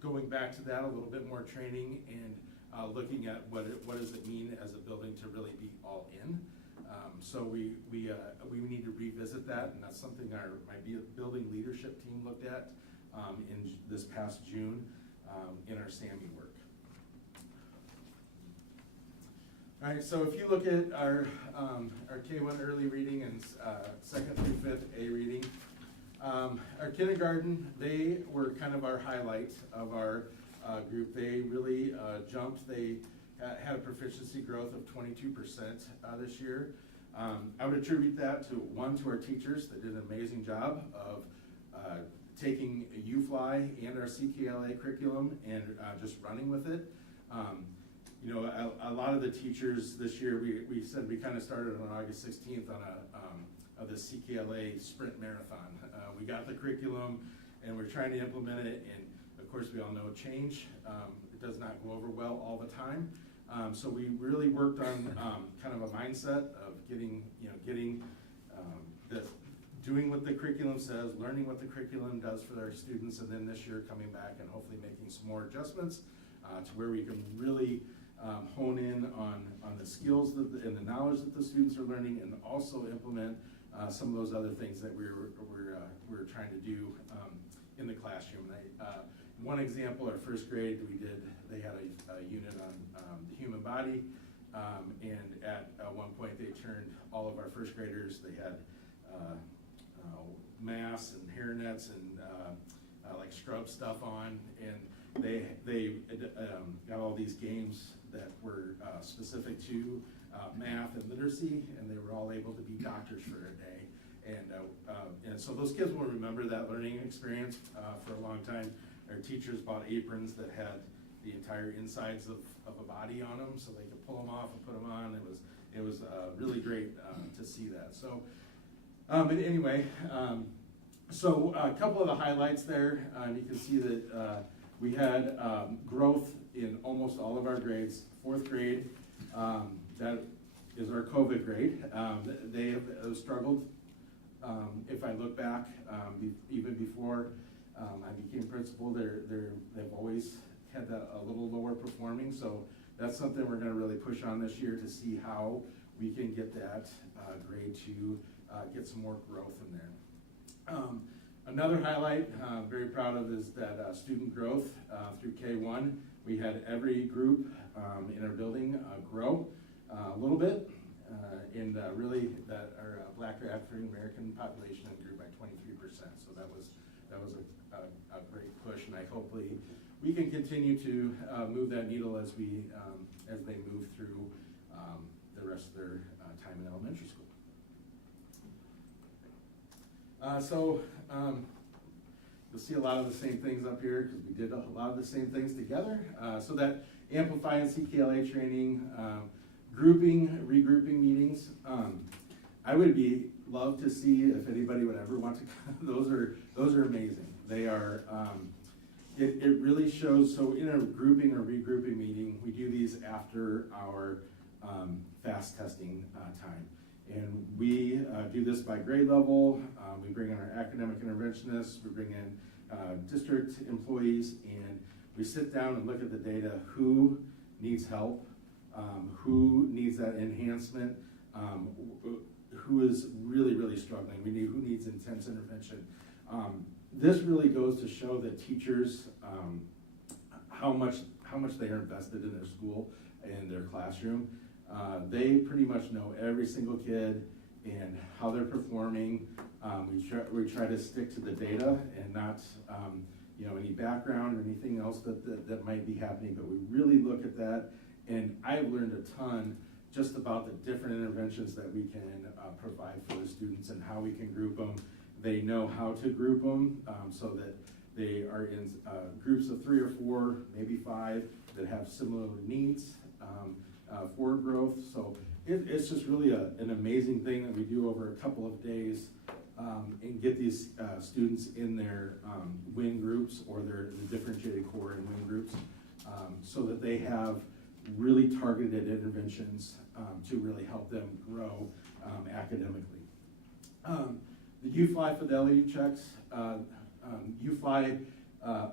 going back to that, a little bit more training and looking at what does it mean as a building to really be all in. So we need to revisit that, and that's something my building leadership team looked at in this past June in our SAMI work. All right, so if you look at our K1 early reading and 2nd through 5th A reading, our kindergarten, they were kind of our highlight of our group. They really jumped. They had a proficiency growth of 22% this year. I would attribute that to our teachers that did an amazing job of taking UFly and our CKLA curriculum and just running with it. You know, a lot of the teachers this year, we said we kind of started on August 16th on the CKLA sprint marathon. We got the curriculum and we're trying to implement it, and of course we all know change, it does not go over well all the time. So we really worked on kind of a mindset of doing what the curriculum says, learning what the curriculum does for our students, and then this year coming back and hopefully making some more adjustments to where we can really hone in on the skills and the knowledge that the students are learning, and also implement some of those other things that we're trying to do in the classroom. One example, our 1st grade, they had a unit on the human body, and at one point they turned all of our 1st graders, they had masks and hairnets and like scrub stuff on, and they got all these games that were specific to math and literacy, and they were all able to be doctors for a day. And so those kids will remember that learning experience for a long time. Our teachers bought aprons that had the entire insides of a body on them, so they could pull them off and put them on. It was really great to see that. So, but anyway, so a couple of the highlights there. You can see that we had growth in almost all of our grades. 4th grade, that is our COVID grade. They have struggled. If I look back, even before I became principal, they've always had that a little lower performing. So that's something we're going to really push on this year to see how we can get that grade to get some more growth in there. Another highlight I'm very proud of is that student growth through K1. We had every group in our building grow a little bit, and really that our Black or African American population grew by 23%. So that was a great push, and hopefully we can continue to move that needle as they move through the rest of their time in elementary school. you'll see a lot of the same things up here because we did a lot of the same things together. So that Amplify and CKLA training, regrouping meetings. I would love to see if anybody would ever want to. Those are amazing. They are. It really shows. So in a grouping or regrouping meeting, we do these after our fast testing time, and we do this by grade level. We bring in our academic interventionists. We bring in district employees, and we sit down and look at the data. Who needs help? Who needs that enhancement? Who is really struggling? We need who needs intense intervention. This really goes to show that teachers how much they are invested in their school and their classroom. They pretty much know every single kid and how they're performing. We try to stick to the data and not any background or anything else that might be happening, but we really look at that. And I've learned a ton just about the different interventions that we can provide for the students and how we can group them. They know how to group them so that they are in groups of 3 or 4, maybe 5 that have similar needs for growth. So it's just really an amazing thing that we do over a couple of days and get these students in their WIN groups or their differentiated core and WIN groups so that they have really targeted interventions to really help them grow academically. The UFly fidelity checks. UFly,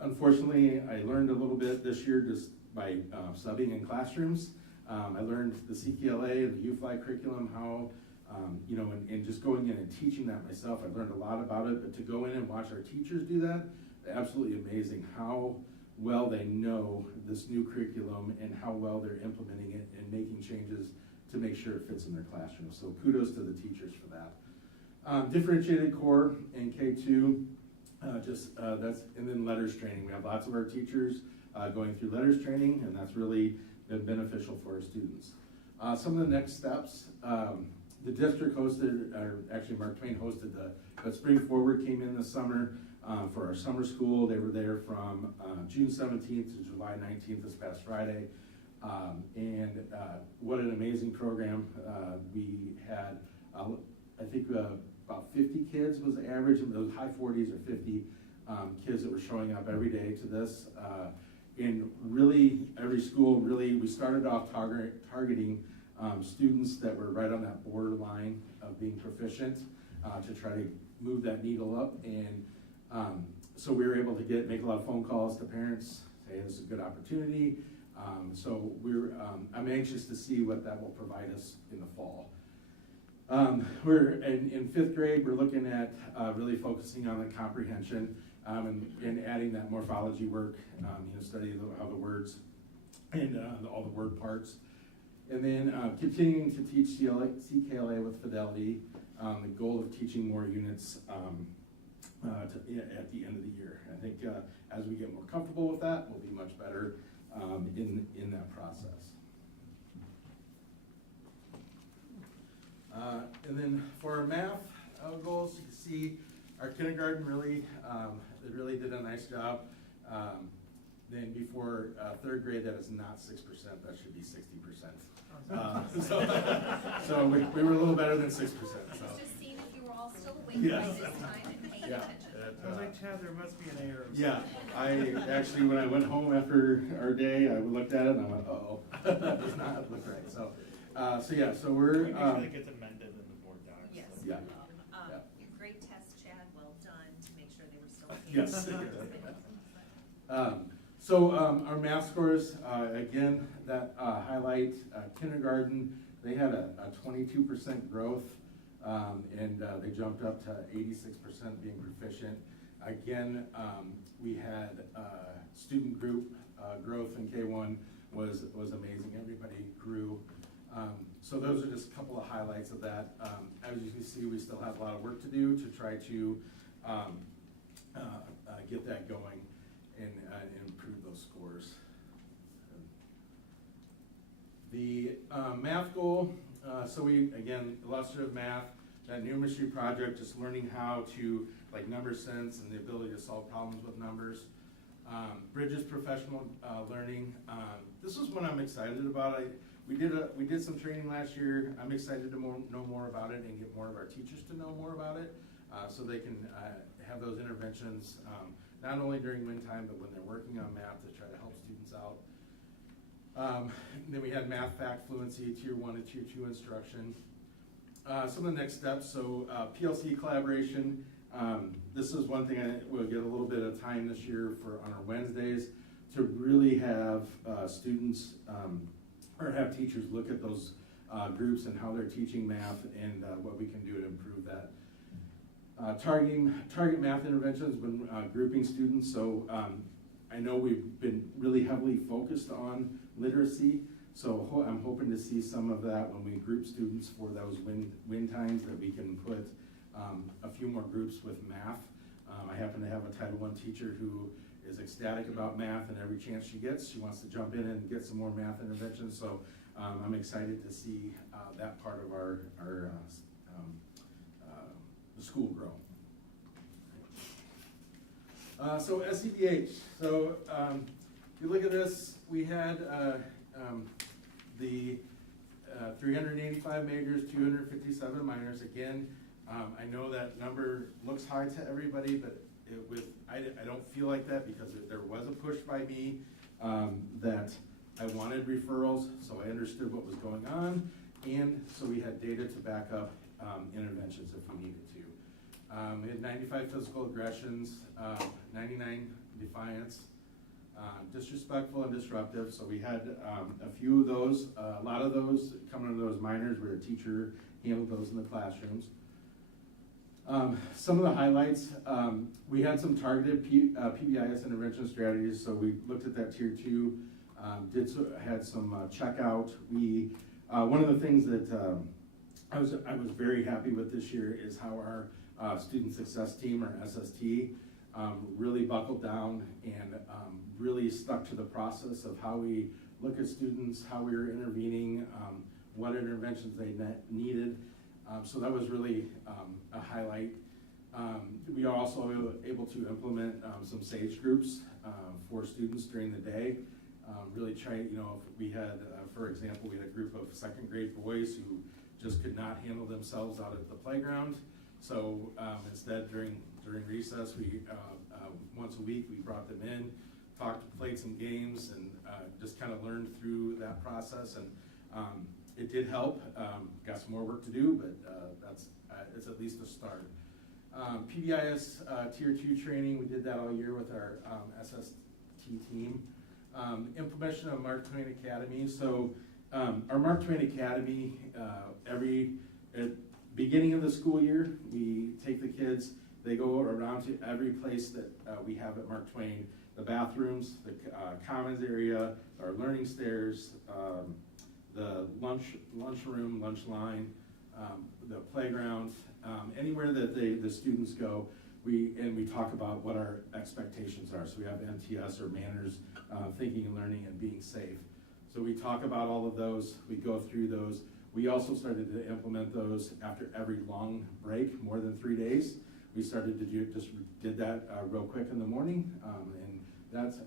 unfortunately, I learned a little bit this year just by subbing in classrooms. I learned the CKLA and the UFly curriculum, how, and just going in and teaching that myself, I learned a lot about it, but to go in and watch our teachers do that, absolutely amazing how well they know this new curriculum and how well they're implementing it and making changes to make sure it fits in their classroom. So kudos to the teachers for that. Differentiated core in K2, and then letters training. We have lots of our teachers going through letters training, and that's really been beneficial for our students. Some of the next steps, the district hosted, or actually Mark Twain hosted the Spring Forward came in this summer for our summer school. They were there from June 17th to July 19th this past Friday. And what an amazing program. We had, I think about 50 kids was the average, and those high 40s or 50 kids that were showing up every day to this. And really, every school, we started off targeting students that were right on that borderline of being proficient to try to move that needle up. And so we were able to make a lot of phone calls to parents, say this is a good opportunity. So I'm anxious to see what that will provide us in the fall. We're in 5th grade, we're looking at really focusing on the comprehension and adding that morphology work, study how the words and all the word parts. And then continuing to teach CKLA with fidelity, the goal of teaching more units at the end of the year. I think as we get more comfortable with that, we'll be much better in that process. And then for our math goals, you can see our kindergarten really did a nice job. Then before 3rd grade, that is not 6%, that should be 60%. So we were a little better than 6%. So. Just seeing if you were all still awake Yes. by this time and paying Yeah. attention. I was like, Chad, there must be an error. Yeah, I actually, when I went home after our day, I looked at it and I went, uh-oh, that does not look right. So we're. Make sure that gets amended in the board docs. Yes. So. Yeah. Great test, Chad, well done, to make sure they were still. Yes. Our math scores, again, that highlight kindergarten, they had a 22% growth, and they jumped up to 86% being proficient. Again, we had student group growth in K1 was amazing. Everybody grew. So those are just a couple of highlights of that. As you can see, we still have a lot of work to do to try to get that going and improve those scores. The math goal, so we, again, illustrative math, that numeracy project, just learning how to, like number sense and the ability to solve problems with numbers. Bridges professional learning. This was one I'm excited about. We did some training last year. I'm excited to know more about it and get more of our teachers to know more about it, so they can have those interventions, not only during win time, but when they're working on math to try to help students out. Then we had math fact fluency, tier 1 and tier 2 instruction. Some of the next steps, so PLC collaboration. This is one thing we'll get a little bit of time this year on our Wednesdays to really have students or have teachers look at those groups and how they're teaching math and what we can do to improve that. Target math interventions when grouping students. So I know we've been really heavily focused on literacy, so I'm hoping to see some of that when we group students for those win times, that we can put a few more groups with math. I happen to have a Title I teacher who is ecstatic about math, and every chance she gets, she wants to jump in and get some more math interventions. So I'm excited to see that part of our the school grow. So SEBH. So if you look at this, we had the 385 majors, 257 minors. Again, I know that number looks high to everybody, but I don't feel like that, because there was a push by me that I wanted referrals, so I understood what was going on, and so we had data to back up interventions if we needed to. We had 95 physical aggressions, 99 defiance, disrespectful and disruptive. So we had a few of those. A lot of those coming to those minors where a teacher handled those in the classrooms. Some of the highlights, we had some targeted PBIS intervention strategies. So we looked at that tier 2, had some checkout. One of the things that I was very happy with this year is how our student success team, or SST, really buckled down and really stuck to the process of how we look at students, how we were intervening, what interventions they needed. So that was really a highlight. We are also able to implement some SAGE groups for students during the day. Really try, if we had, for example, we had a group of 2nd grade boys who just could not handle themselves out at the playground. So instead, during recess, we once a week we brought them in, played some games, and just kind of learned through that process. And it did help. Got some more work to do, but it's at least a start. PBIS Tier 2 training, we did that all year with our SST team. Implementation of Mark Twain Academy. So our Mark Twain Academy, at beginning of the school year, we take the kids, they go around to every place that we have at Mark Twain, the bathrooms, the commons area, our learning stairs, the lunchroom, lunch line, the playground, anywhere that the students go, we talk about what our expectations are. So we have MTS, or manners, thinking and learning, and being safe. So we talk about all of those, we go through those. We also started to implement those after every long break, more than 3 days. We started to did that real quick in the morning, and that's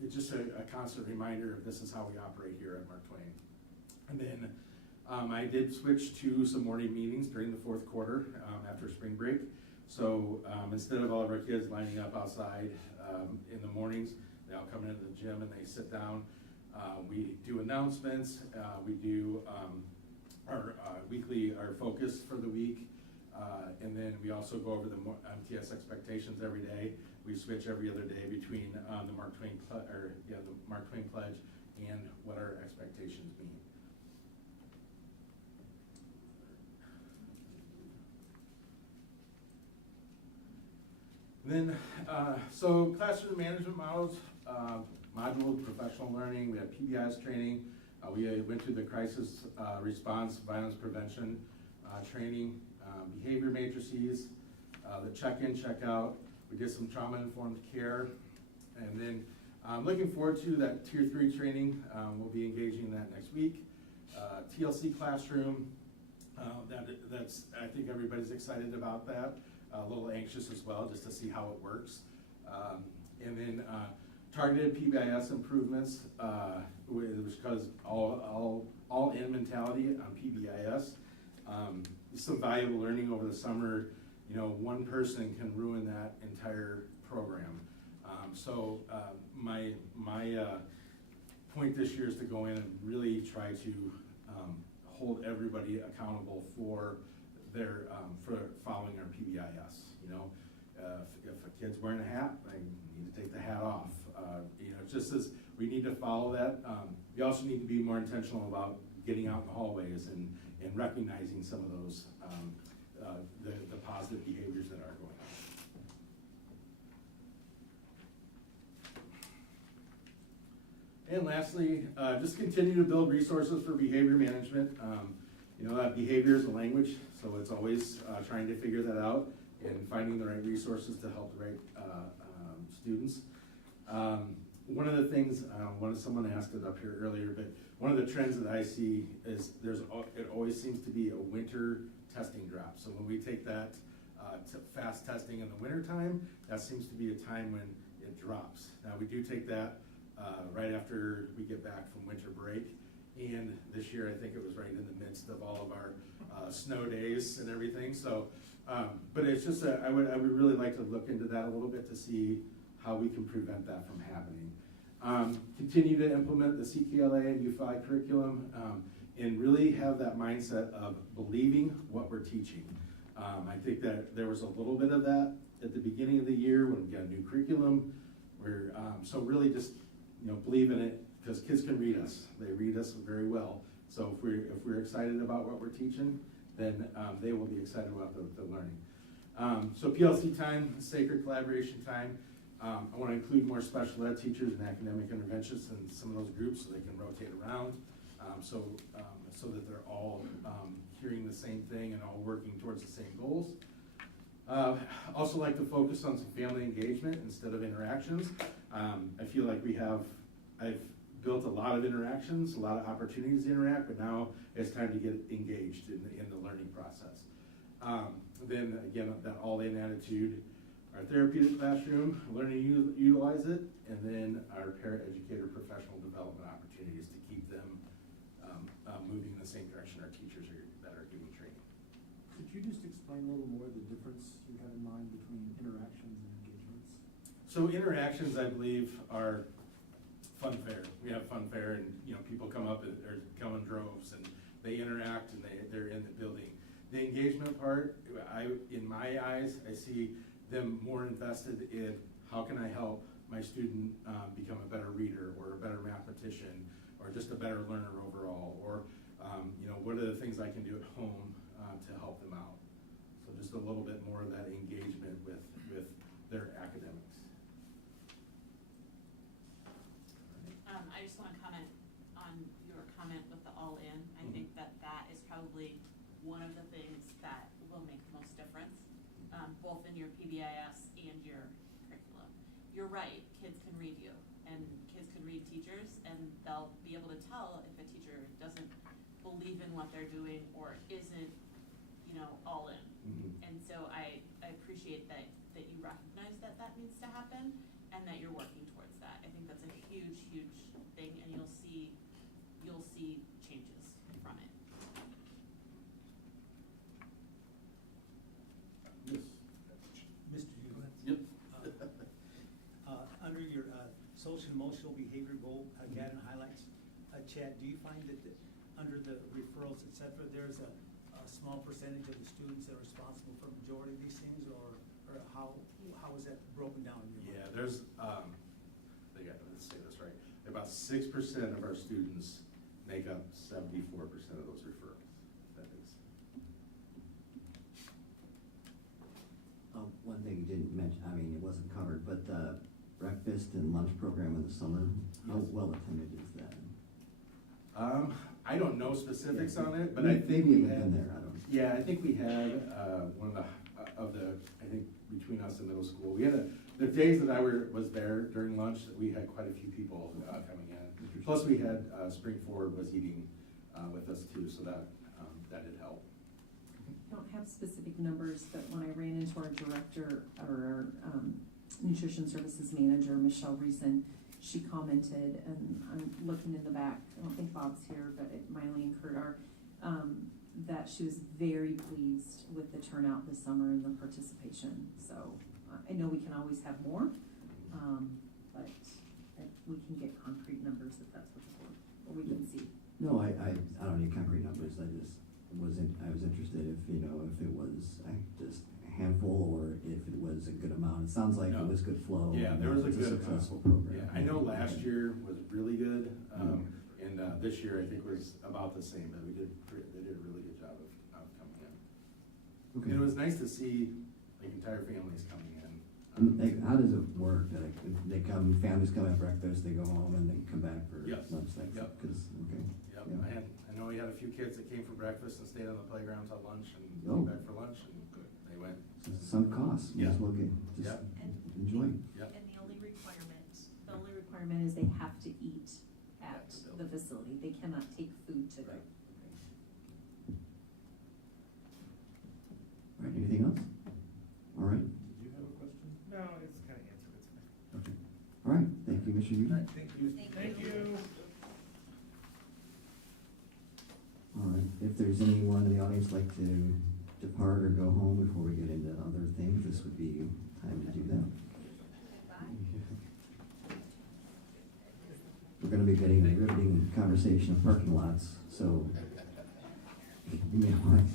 it's just a constant reminder of this is how we operate here at Mark Twain. And then I did switch to some morning meetings during the 4th quarter after spring break. So instead of all of our kids lining up outside in the mornings, they all come into the gym and they sit down. We do announcements. We do our focus for the week. And then we also go over the MTS expectations every day. We switch every other day between the Mark Twain Pledge and what our expectations mean. Then, so classroom management models, module professional learning. We had PBIS training. We went through the crisis response, violence prevention training, behavior matrices, the check-in, check-out. We did some trauma-informed care. And then I'm looking forward to that Tier 3 training. We'll be engaging in that next week. TLC classroom, That's, I think everybody's excited about that, a little anxious as well, just to see how it works. And then targeted PBIS improvements, which cause all in mentality on PBIS. Some valuable learning over the summer. You know, one person can ruin that entire program. My point this year is to go in and really try to hold everybody accountable for their for following our PBIS. You know, if a kid's wearing a hat, I need to take the hat off. You know, just as we need to follow that, we also need to be more intentional about getting out in the hallways and recognizing some of those the positive behaviors that are going on. And lastly, just continue to build resources for behavior management. You know, that behavior is a language, so it's always trying to figure that out and finding the right resources to help the right students. One of the things, someone asked it up here earlier, but one of the trends that I see is it always seems to be a winter testing drop. So when we take that fast testing in the winter time, that seems to be a time when it drops. Now we do take that right after we get back from winter break. And this year, I think it was right in the midst of all of our snow days and everything. So, but it's just, I would really like to look into that a little bit to see how we can prevent that from happening. Continue to implement the CKLA and U5 curriculum and really have that mindset of believing what we're teaching. I think that there was a little bit of that at the beginning of the year when we got a new curriculum. So really just, you know, believe in it, because kids can read us. They read us very well. So if we're excited about what we're teaching, then they will be excited about the learning. So PLC time, sacred collaboration time. I want to include more special ed teachers and academic interventionists in some of those groups so they can rotate around, so that they're all hearing the same thing and all working towards the same goals. Also like to focus on some family engagement instead of interactions. I feel like I've built a lot of interactions, a lot of opportunities to interact, but now it's time to get engaged in the learning process. Then again, that all-in attitude, our therapeutic classroom, learning to utilize it, and then our paraeducator professional development opportunities to keep them moving in the same direction our teachers that are giving training. Could you just explain a little more the difference you have in mind between interactions and engagements? So interactions, I believe, are fun fair. We have fun fair, and you know, people come up or come in droves, and they interact, and they're in the building. The engagement part, in my eyes, I see them more invested in how can I help my student become a better reader or a better mathematician or just a better learner overall, or you know, what are the things I can do at home to help them out. So just a little bit more of that engagement with their academics. I just want to comment on your comment with the all-in. I think that is probably one of the things that will make the most difference, both in your PBIS and your curriculum. You're right, kids can read you, and kids can read teachers, and they'll be able to tell if a teacher doesn't believe in what they're doing or isn't, you know, all in. And so I appreciate that you recognize that needs to happen and that you're working towards that. I think that's a huge, huge thing, and you'll see changes from it. Yes. Mr. Hughes? Yep. Under your social emotional behavior goal, again, highlights, Chad, do you find that under the referrals, et cetera, there's a small percentage of the students that are responsible for the majority of these things, or how is that broken down in your mind? Yeah, there's, let's say this right, about 6% of our students make up 74% of those referrals. That is. One thing you didn't mention, I mean, it wasn't covered, but the breakfast and lunch program in the summer, how Yes. well attended is that? I don't know specifics on it, but Maybe I think we we haven't had. been there, I don't know. Yeah, I think we had one of the I think between us and middle school, we had the days that I was there during lunch, we had quite a few people coming in. Plus we had Spring Forward was eating with us too, so that did help. have specific numbers, but when I ran into our director, or our nutrition services manager, Michelle Reason, she commented, and I'm looking in the back, I don't think Bob's here, but Miley and Kurt are, that she was very pleased with the turnout this summer and the participation. So I know we can always have more, but we can get concrete numbers if that's what the board, or we can see. No, I don't need concrete numbers, I was interested if, you know, if it was just a handful or if it was a good amount. It sounds like it was good flow. Yeah, there was a It good successful program. Yeah, I know last year was really good, and this year I think was about the same, but they did a really good job of coming in. Okay. And it was nice to see like entire families coming in. And, like, how does it work? Like, they come, families come at breakfast, they go home and they come back for Yes. lunch, like, Yep. okay. Yep, Yeah. I know we had a few kids that came for breakfast and stayed on the playground till lunch and Oh. came back for lunch and they went. So some costs, might as well get, just Yep. enjoy. Yep. And the only Requirement is they have to eat at the facility. They cannot take food to go. All right, anything else? All right, Did you have a question? No, it's kind of answered, it's fine. okay. All right, thank you, Mr. Yu. All right, thank you. Thank you. All right, if there's anyone in the audience like to depart or go home before we get into other things, this would be time to do that. We're gonna be getting a riveting conversation of parking lots, so you may want to.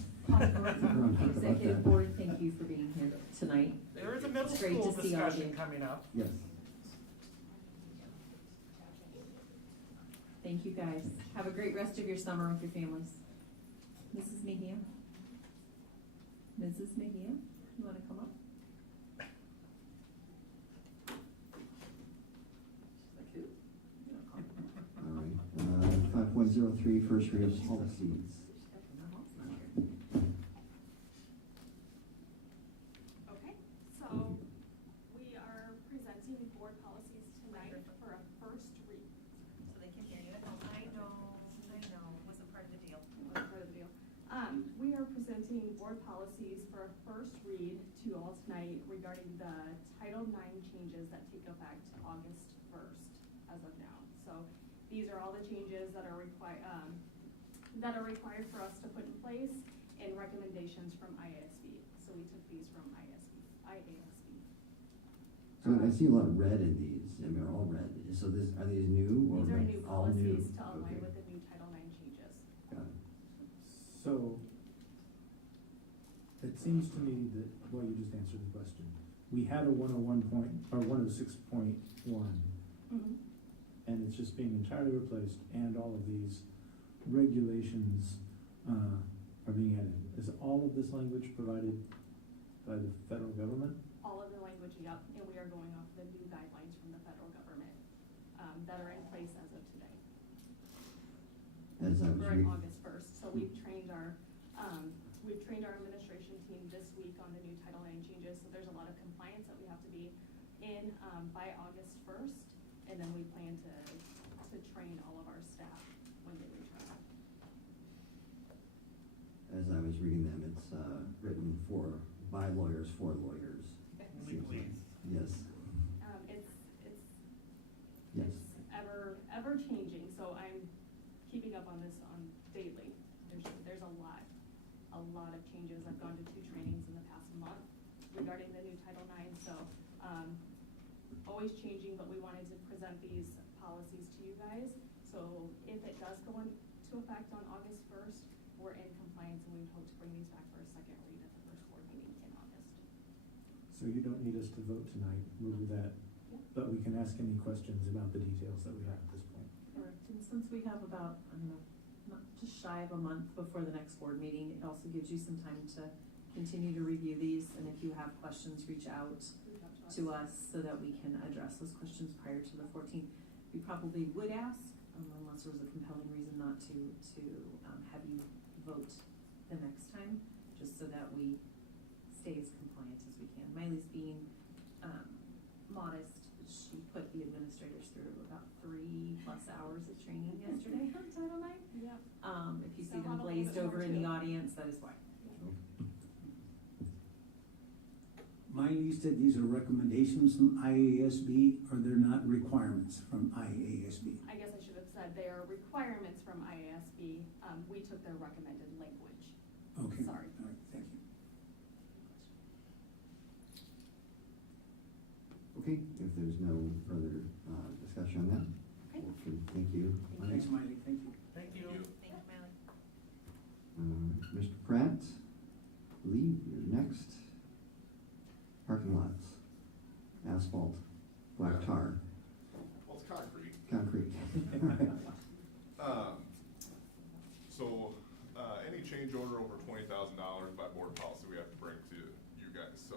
Executive Board, thank you for being here tonight. There is a middle It's great school to see all of discussion you. coming up. Yes. Thank you, guys. Have a great rest of your summer with your families. Mrs. Mejia? Mrs. Mejia, you wanna come up? She's like, who? You don't call her. All right, 5.03, first read of policies. Okay, so we are presenting board policies tonight for a first read. So they can hear you at home. I know, wasn't part of the deal. That's part of the deal. We are presenting board policies for a first read to you all tonight regarding the Title IX changes that take effect August 1st as of now. So these are all the changes that are required for us to put in place and recommendations from IASB. So we took these from IASB. So I see a lot of red in these, I mean, they're all red, so are these new or? These are new all new? policies to align Okay. with the new Title IX changes. Got it. So, it seems to me that, well, you just answered the question. We had a 106.1, and it's just being entirely replaced, and all of these regulations, are being added. Is all of this language provided by the federal government? All of the language, yep, and we are going off the new guidelines from the federal government, that are in place as of today. As I was We're in reading. August 1st, so we've trained our administration team this week on the new Title IX changes, so there's a lot of compliance that we have to be in, by August 1st, and then we plan to train all of our staff when they return. As I was reading them, it's written by lawyers for lawyers. Seems like. Yes, yes. It's ever changing, so I'm keeping up on this daily. There's a lot of changes. I've gone to 2 trainings in the past month regarding the new Title IX, so, always changing, but we wanted to present these policies to you guys. So if it does go into effect on August 1st, we're in compliance, and we would hope to bring these back for a second read at the first board meeting in August. So you don't need us to vote tonight, move that, Yep. but we can ask any questions about the details that we have at this point. Correct, and since we have about, I don't know, not just shy of a month before the next board meeting, it also gives you some time to continue to review these, and if you have questions, reach out to us so that we can address those questions prior to the 14th. We probably would ask, unless there was a compelling reason not to have you vote the next time, just so that we stay as compliant as we can. Miley's being modest. She put the administrators through about 3+ hours of training yesterday on Title IX. Yep. If you see So them how to glazed limit over more in the too. audience, that is why. Mine, you said these are recommendations from IASB, or they're not requirements from IASB? I guess I should have said they are requirements from IASB. We took their recommended language. Okay. Sorry. All right, thank you. Okay, if there's no further discussion on that, Okay. okay, thank you. Thanks, Miley, thank you. Thank you. Thank you, Miley. Mr. Pratt, Lee, you're next. Parking lots, asphalt, black tar, Well, it's concrete. concrete. Any change order over $20,000 by board policy, we have to bring to you guys, so,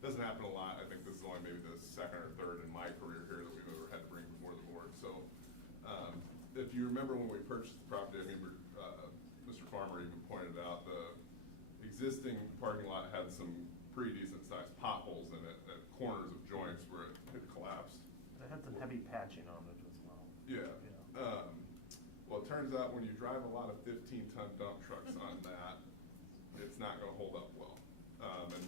doesn't happen a lot. I think this is only maybe the second or third in my career here that we've ever had to bring before the board, so, if you remember when we purchased the property, I mean, Mr. Farmer even pointed out, the existing parking lot had some pretty decent sized potholes in it at corners of joints where it had collapsed. It had some heavy patching on it as well. Yeah. Well, it turns out when you drive a lot of 15-ton dump trucks on that, it's not gonna hold up well. And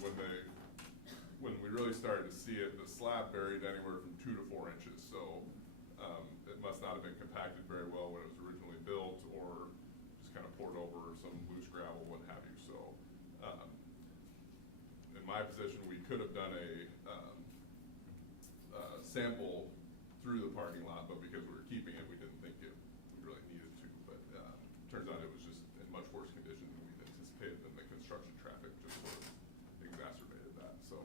when we really started to see it, the slab buried anywhere from 2 to 4 inches. So, it must not have been compacted very well when it was originally built, or just kind of poured over some loose gravel, what have you. So, in my position, we could have done a sample through the parking lot, but because we were keeping it, we didn't think we really needed to. But turns out it was just in much worse condition than we'd anticipated, and the construction traffic just sort of exacerbated that. So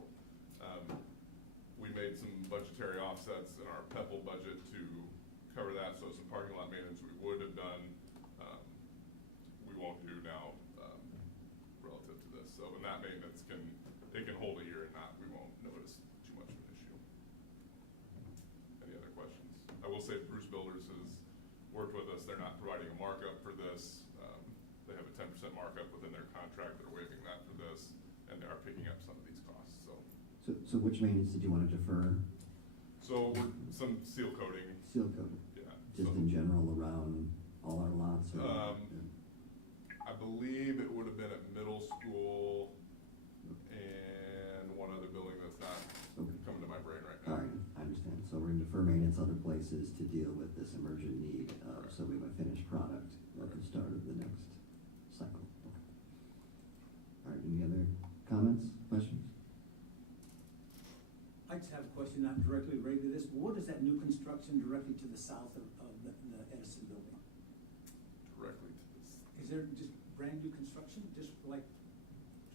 we made some budgetary offsets in our PEPAL budget to cover that. So some parking lot maintenance we would have done, we won't do now relative to this. So, and that maintenance can hold a year and we won't notice too much of an issue. Any other questions? I will say Bruce Builders has worked with us. They're not providing a markup for this. They have a 10% markup within their contract. They're waiving that for this, and they are picking up some of these costs. So which maintenance did you want to defer? So some seal coating. Seal coating? Yeah. Just in general around all our lots? Or, I believe it would have been at middle school and one other building that's not coming to my brain right now. All right, I understand. So we're gonna defer maintenance other places to deal with this emergent need, so we have a finished product at the start of the next cycle. Okay. All right, any other comments, questions? I just have a question, not directly related to this, but what is that new construction directly to the south of the Edison building? Directly to this. Is there just brand new construction, just like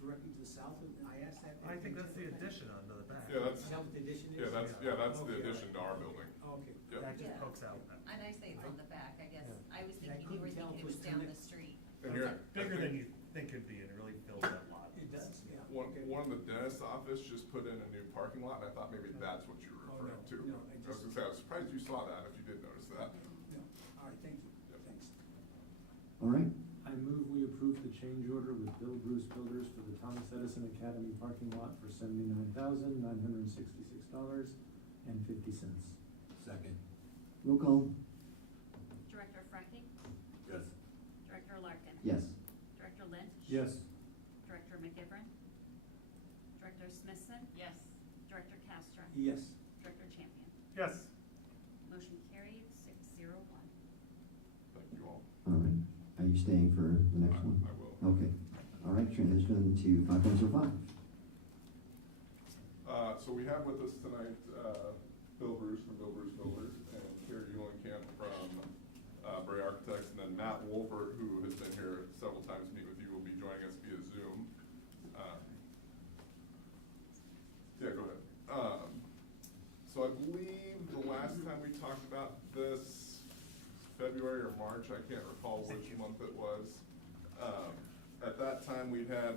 directly to the south of, I asked that? I think that's the addition onto the back. Yeah, that's, Is that what the addition is? yeah, that's the Okay, addition to all our right. building. Okay. Yep. That just Yeah. pokes out. And I say it's on the back, I guess. Yeah. I was Yeah, I thinking you were couldn't tell thinking it if it was was down the connected. street. And here, It's bigger than you think it'd be, and it really fills that lot. It does, yeah. One Okay. of the dentist's office just put in a new parking lot, and I thought maybe that's what you were Oh, referring no, to. no, I was gonna say, I was surprised you saw that, if you did notice that. No, all right, thank you, Yep. thanks. All right, I move we approve the change order with Bill Bruce Builders for the Thomas Edison Academy parking lot for $79,966.50. Second. roll call? Director Franking? Yes. Director Larkin? Yes. Director Lynch? Yes. Director McGivern? Director Smithson? Yes. Director Castro? Yes. Director Champion? Yes. Motion carried, 601. Thank you all. All right, are you staying for the next one? I will. Okay, all right, transition to 5.05. So we have with us tonight, Bill Bruce from Bill Bruce Builders, and Carrie Eulenkamp from Bray Architects, and then Matt Wolfert, who has been here several times to meet with you, will be joining us via Zoom. Yeah, go ahead. So I believe the last time we talked about this, February or March, I can't recall which month it was. At that time, we'd had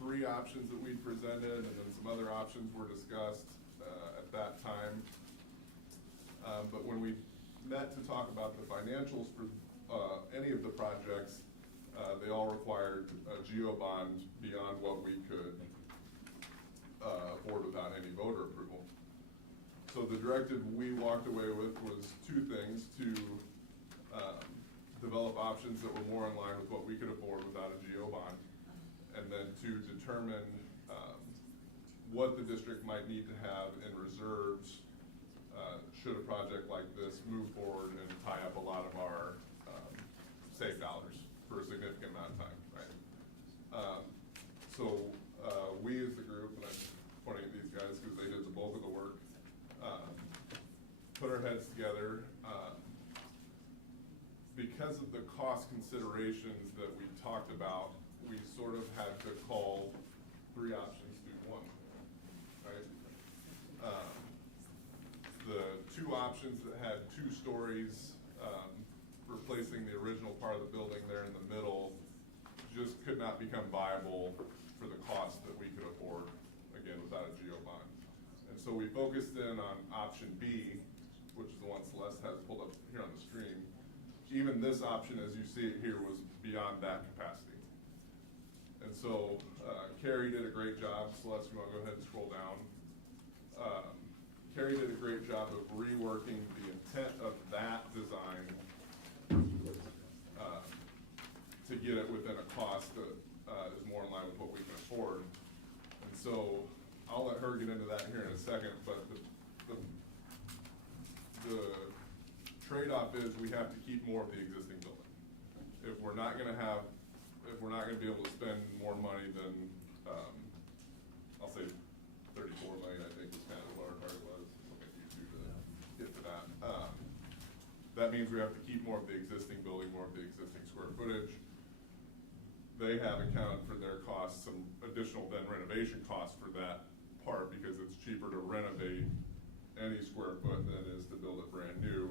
3 options that we presented, and then some other options were discussed at that time. But when we met to talk about the financials for any of the projects, they all required a GEO bond beyond what we could afford without any voter approval. So the directive we walked away with was 2 things: to develop options that were more in line with what we could afford without a GEO bond, and then to determine what the district might need to have in reserves, should a project like this move forward and tie up a lot of our, save dollars for a significant amount of time, right? So, we as the group, and I'm pointing at these guys because they did the bulk of the work, put our heads together, because of the cost considerations that we talked about, we sort of had to call 3 options to 1, right? The 2 options that had 2 stories, replacing the original part of the building there in the middle, just could not become viable for the cost that we could afford, again, without a geo bond. And so we focused in on option B, which is the one Celeste has pulled up here on the screen. Even this option, as you see it here, was beyond that capacity. And so Carrie did a great job. Celeste, you want to go ahead and scroll down? Carrie did a great job of reworking the intent of that design to get it within a cost that is more in line with what we can afford. And so I'll let her get into that here in a second, but the trade-off is we have to keep more of the existing building. If we're not gonna be able to spend more money than, I'll say 34 million, I think is kind of what our target was. Look at you two to get to that. That means we have to keep more of the existing building, more of the existing square footage. They have accounted for their costs, some additional then renovation costs for that part, because it's cheaper to renovate any square foot than it is to build it brand new.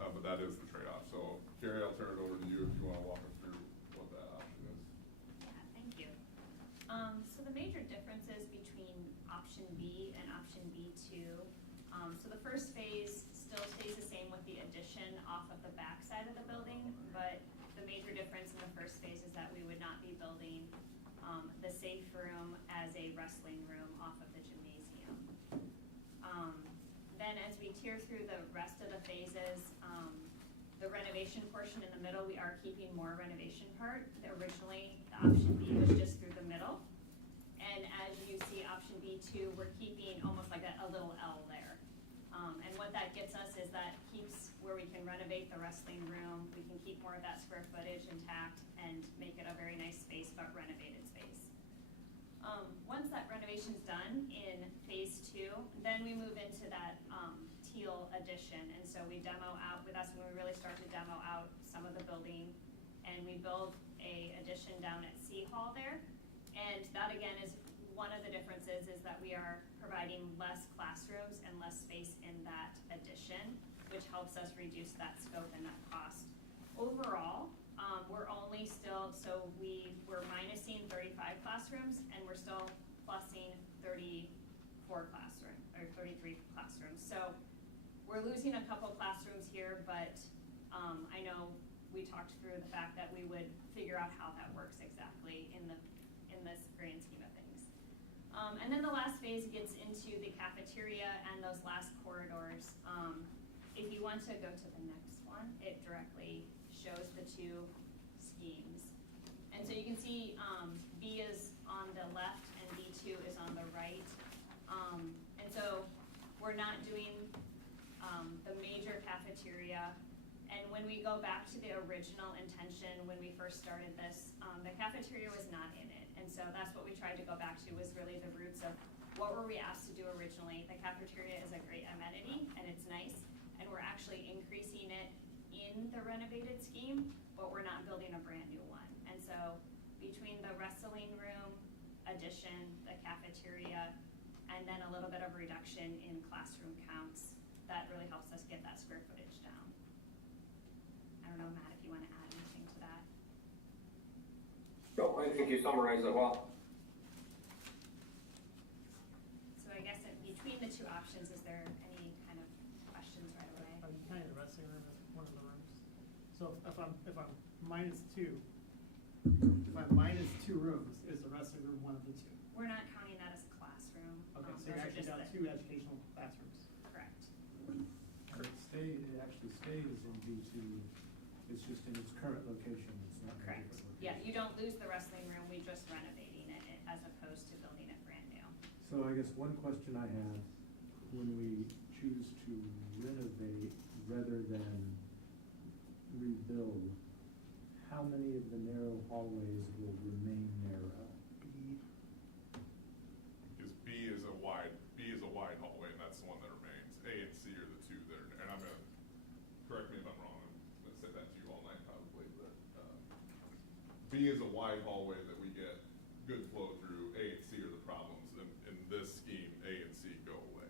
But that is the trade-off. So Carrie, I'll turn it over to you if you want to walk us through what that option is. Yeah, thank you. So the major differences between option B and option B2, so the first phase still stays the same with the addition off of the back side of the building, but the major difference in the first phase is that we would not be building the safe room as a wrestling room off of the gymnasium. Then as we tear through the rest of the phases, the renovation portion in the middle, we are keeping more renovation part. Originally, the option B was just through the middle. And as you see option B2, we're keeping almost like a little L there. And what that gets us is that keeps where we can renovate the wrestling room, we can keep more of that square footage intact and make it a very nice space, but renovated space. Once that renovation's done in phase 2, then we move into that teal addition. And so we demo out, that's when we really start to demo out some of the building, and we build a addition down at C Hall there. And that again is one of the differences, is that we are providing less classrooms and less space in that addition, which helps us reduce that scope and that cost. Overall, we're only still, so we're minusing 35 classrooms, and we're still plussing 34 classrooms, or 33 classrooms. So we're losing a couple classrooms here, but I know we talked through the fact that we would figure out how that works exactly in this grand scheme of things. And then the last phase gets into the cafeteria and those last corridors. If you want to go to the next one, it directly shows the 2 schemes. And so you can see B is on the left and B2 is on the right. And so we're not doing the major cafeteria. And when we go back to the original intention, when we first started this, the cafeteria was not in it. And so that's what we tried to go back to, was really the roots of what were we asked to do originally. The cafeteria is a great amenity and it's nice, and we're actually increasing it in the renovated scheme, but we're not building a brand new one. And so between the wrestling room addition, the cafeteria, and then a little bit of reduction in classroom counts, that really helps us get that square footage down. I don't know, Matt, if you want to add anything to that. No, I think you summarized it well. So I guess between the 2 options, is there any kind of questions right away? Are you counting the wrestling room as one of the rooms? So if I'm minus 2 rooms, is the wrestling room one of the 2? We're not counting that as a classroom. Okay, so Those you are actually just got 2 educational classrooms. Correct. It actually stays in B2, it's just in its current location, it's not in a Correct. different location. Yeah, you don't lose the wrestling room, we're just renovating it as opposed to building it brand new. So I guess one question I have, when we choose to renovate rather than rebuild, how many of the narrow hallways will remain narrow? Because B is a wide hallway, and that's the one that remains. A and C are the two that are, and I'm gonna, correct me if I'm wrong, I'm gonna say that to you all night probably, but, B is a wide hallway that we get good flow through. A and C are the problems. In this scheme, A and C go away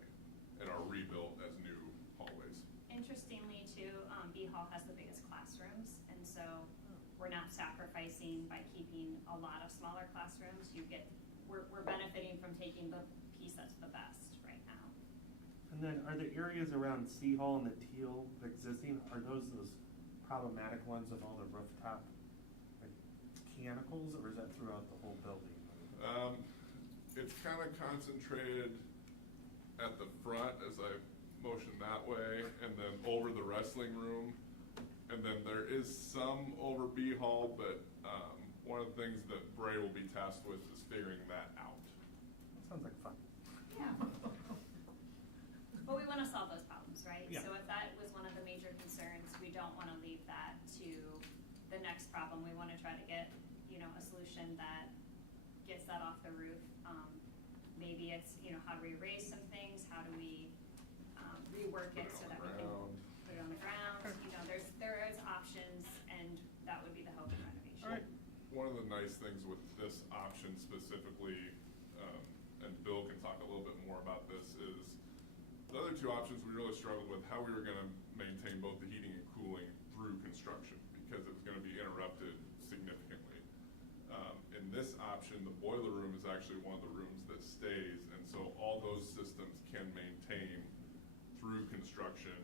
and are rebuilt as new hallways. Interestingly too, B Hall has the biggest classrooms, and so we're not sacrificing by keeping a lot of smaller classrooms. We're benefiting from taking the piece that's the best right now. And then are the areas around C Hall and the teal existing, are those problematic ones with all the rooftop like mechanicals, or is that throughout the whole building? It's kind of concentrated at the front as I motion that way, and then over the wrestling room. And then there is some over B Hall, but one of the things that Bray will be tasked with is figuring that out. That sounds like fun. Yeah. But we want to solve those problems, right? Yeah. So if that was one of the major concerns, we don't want to leave that to the next problem. We want to try to get, a solution that gets that off the roof. Maybe it's, how do we erase some things? How do we rework it so that we can put it on the ground? There is options, and that would be the hope in renovation. All right. One of the nice things with this option specifically, and Bill can talk a little bit more about this, is the other two options we really struggled with how we were gonna maintain both the heating and cooling through construction, because it was gonna be interrupted significantly. In this option, the boiler room is actually one of the rooms that stays, and so all those systems can maintain through construction,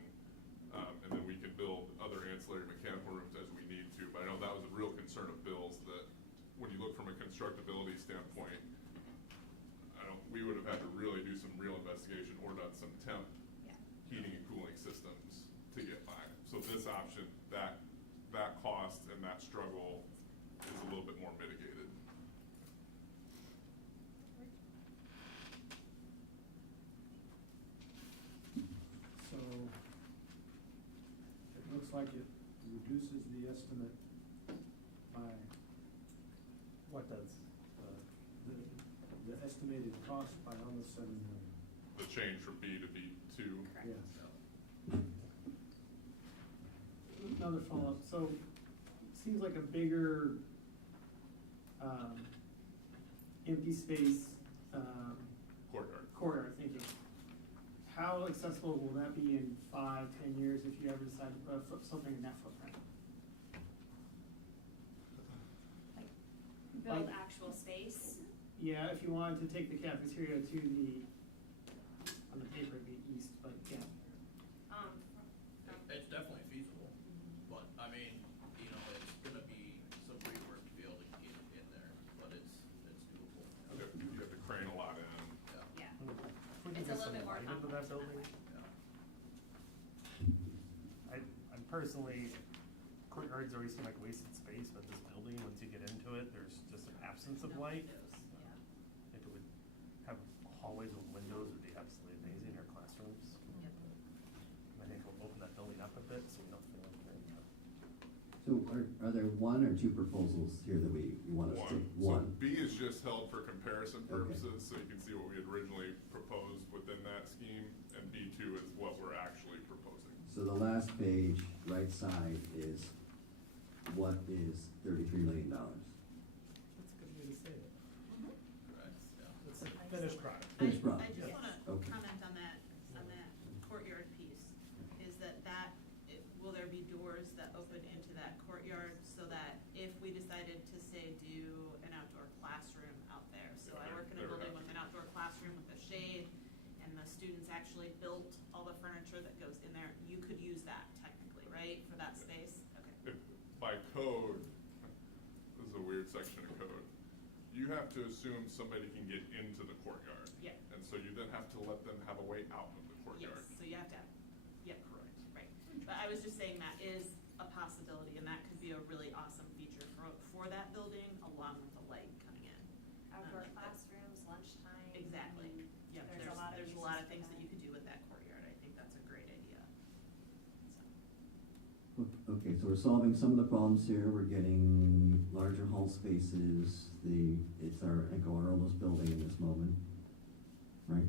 and then we can build other ancillary mechanical rooms as we need to. But I know that was a real concern of Bill's, that when you look from a constructability standpoint, we would have had to really do some real investigation or done some temp heating and cooling systems to get by. So this option, that cost and that struggle is a little bit more mitigated. So it looks like it reduces the estimate by, What does? the estimated cost by almost $7 million. The change from B to B2. Correct. Yes. Another follow-up, so it seems like a bigger, empty space, courtyard, thank you. How accessible will that be in 5, 10 years if you ever decide to put something in that footprint? Build actual space. Yeah, if you wanted to take the cafeteria to on the paper it'd be east, but yeah. It's definitely feasible, but I mean, it's gonna be some great work to be able to get it in there, but it's doable. You have to crane a lot in. Yeah. If we It's could a get little some bit more light into that complex building. Yeah. I'm personally, courtyards always seem like wasted space, but this building, once you get into it, there's just an absence of light. If it would have hallways with windows, would be absolutely amazing, or classrooms. I think we'll open that building up a bit, so we don't feel like we're in So are there one or two proposals here that we want us to? So B is just held for comparison Okay. purposes, so you can see what we had originally proposed within that scheme, and B2 is what we're actually proposing. So the last page, right side, is what is $33 million? That's a good way to say it. Correct, yeah. It's a finished product. Finished product, I just yeah. wanna Okay. comment on that courtyard piece, is will there be doors that open into that courtyard so that if we decided to say do an outdoor classroom out there? So I work in a building with an outdoor classroom with a shade, and the students actually built all the furniture that goes in there. You could use that technically, right, for that space? Okay. By code, this is a weird section of code, you have to assume somebody can get into the courtyard. Yeah. And so you then have to let them have a way out of the courtyard. Yes, so you have to have, correct, right. But I was just saying that is a possibility, and that could be a really awesome feature for that building, along with the light coming in. Outdoor That- classrooms, lunchtime. Exactly. Okay, so we're solving some of the problems here, we're getting larger hall spaces, it's our oldest building in this moment, right?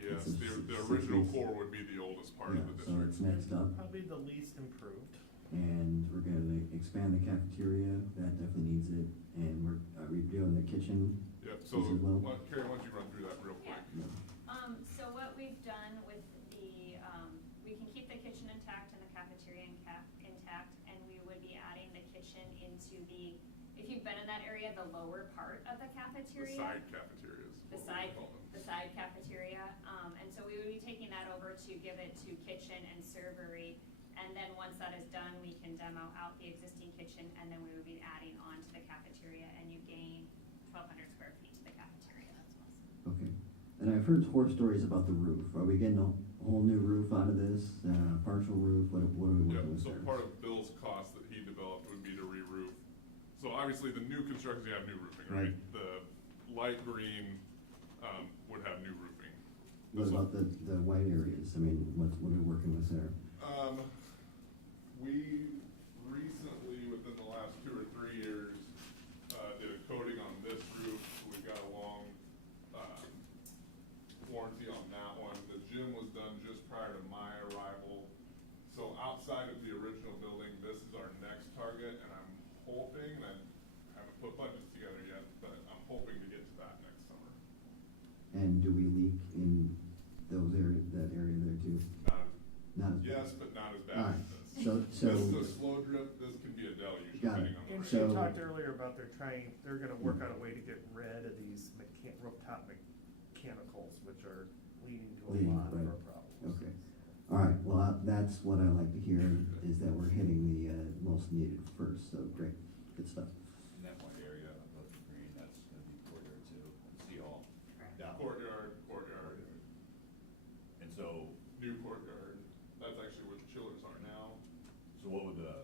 Yes, It's a the six original weeks. core would be the oldest part Yeah, of the so district. it's next up, Probably the least improved. and we're gonna expand the cafeteria, that definitely needs it, and are we doing the kitchen? Yep, so, Is it low? Carrie, why don't you run through that real quick? Yeah. Yeah. So what we've done with the, we can keep the kitchen intact and the cafeteria intact, and we would be adding the kitchen into if you've been in that area, the lower part of the The cafeteria. side cafeterias. The what we side, call them. the side cafeteria, and so we would be taking that over to give it to kitchen and servery. And then once that is done, we can demo out the existing kitchen, and then we would be adding on to the cafeteria, and you gain 1,200 square feet to the cafeteria. That's awesome. Okay, and I've heard horror stories about the roof, are we getting a whole new roof out of this, partial roof, what are we Yeah, working with so there? part of Bill's cost that he developed would be to re-roof. So obviously, the new constructions, you have new roofing, right? Right. The light green, would have new roofing. What So- about the white areas, I mean, what are we working with there? We recently, within the last 2 or 3 years, did a coating on this roof. We've got a long, warranty on that one. The gym was done just prior to my arrival. So outside of the original building, this is our next target, and I'm hoping, and I haven't put budgets together yet, but I'm hoping to get to that next summer. And do we leak in that area there too? Not as. Yes, but not as All bad right, as this. so, This is a slow drip, this can be a deluge Got it. depending on the And rain. she So- talked earlier about they're gonna work out a way to get rid of these rooftop mechanicals, which are leading to a Leading, lot of right. our problems. Okay, all right, well, that's what I like to hear, is that we're hitting the, most needed first, so great, good stuff. In that one area above the green, that's gonna be courtyard too, see all down. Courtyard, And so, new courtyard, that's actually where the chillers are now. so what would the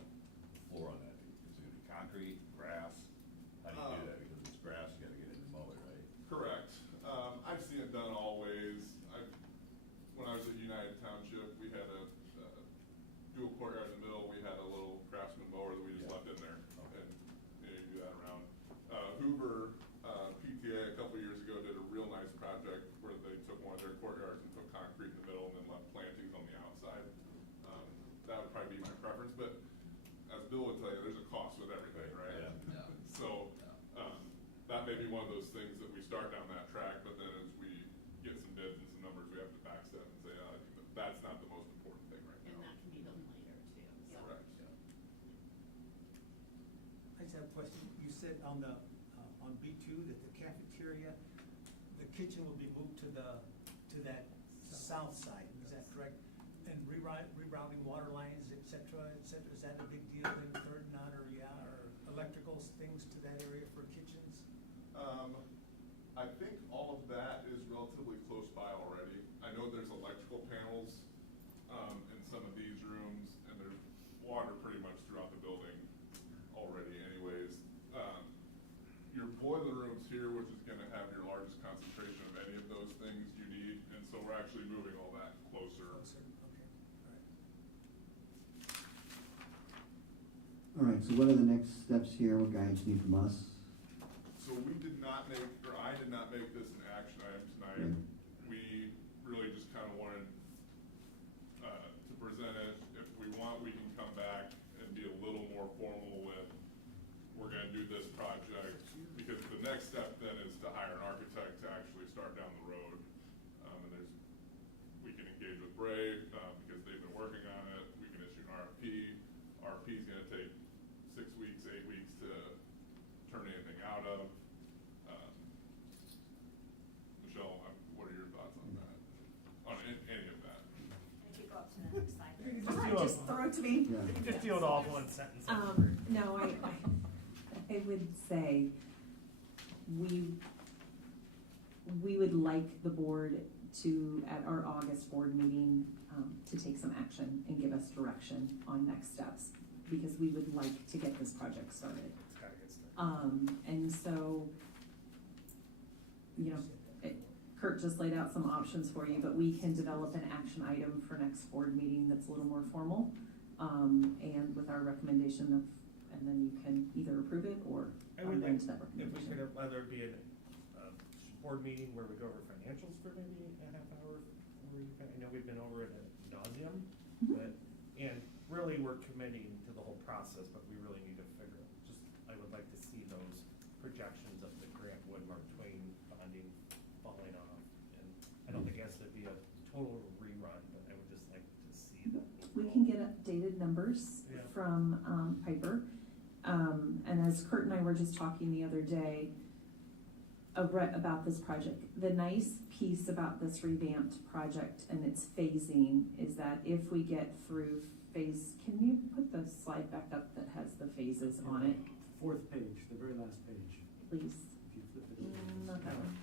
floor on that be? Is it gonna be concrete, grass? How do you do that? Because it's grass, you gotta get in and mow it, right? Correct. I've seen it done all ways. When I was at United Township, we had a dual courtyard in the middle, we had a little Craftsman mower that we just Yeah. left in there. Okay. And you know, you do that around. Hoover, PTA a couple years ago did a real nice project where they took one of their courtyards and put concrete in the middle and then left plantings on the outside. That would probably be my preference, but as Bill would tell you, there's a cost with everything, right? Yeah. So, that may be one of those things that we start down that track, but then as we get some bids and some numbers, we have to backstep and say, that's not the most important thing right And now. that can be done later too, so. Correct. I just have a question. You said on on B2 that the cafeteria, the kitchen will be moved to that south side, is that correct? And rerouting water lines, et cetera, is that a big deal in Third Knot or electrical things to that area for kitchens? I think all of that is relatively close by already. I know there's electrical panels, in some of these rooms, and there's water pretty much throughout the building already anyways. Your boiler room's here, which is gonna have your largest concentration of any of those things you need, and so we're actually moving all that closer. Closer, okay, all right. All right, so what are the next steps here, what guidance you need from us? So we did not make, or I did not make this an action item tonight. Right. We really just kind of wanted, to present it. If we want, we can come back and be a little more formal with, we're gonna do this project. Because the next step then is to hire an architect to actually start down the road. And we can engage with Bray, because they've been working on it. We can issue an RFP. RFP's gonna take 6 weeks, 8 weeks to turn anything out of. Michelle, what are your thoughts on that? On any of that? If you go up to the next slide. You All just right, do just throw it to me. Yeah. You can just deal with all of one sentence. No, I would say we would like the board to, at our August board meeting, to take some action and give us direction on next steps, because we would like to get this project started. It's gotta get started. And so, you know, Kurt just laid out some options for you, but we can develop an action item for next board meeting that's a little more formal, and with our recommendation of, and then you can either approve it or I would amend like, that if we recommendation. could have, whether it be a board meeting where we go over financials for maybe a half hour, or you kind of, I know we've been over it ad nauseam, Mhm. but, and really we're committing to the whole process, but we really need to figure, just, I would like to see those projections of the Grant Wood Mark Twain bonding falling off. And I don't think it has to be a total rerun, but I would just like to see that. We can get updated numbers Yeah. from Piper. And as Kurt and I were just talking the other day about this project, the nice piece about this revamped project and its phasing is that if we get through phase, can you put the slide back up that has the phases on it, Fourth page, the very last page, please? if you flip it. Not that one.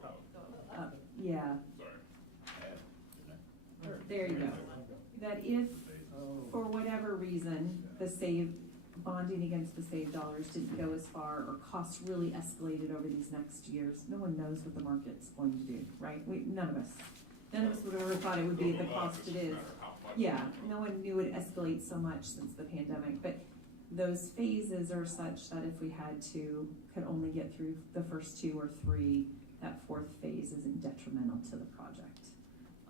Well, Yeah, sorry. there you go. That if, for whatever reason, the bonding against the saved dollars didn't go as far, or costs really escalated over these next years, no one knows what the market's going to do, right? None of us would have ever thought it would be at the cost it is. Yeah, no one knew it escalate so much since the pandemic, but those phases are such that if we could only get through the first 2 or 3, that fourth phase isn't detrimental to the project.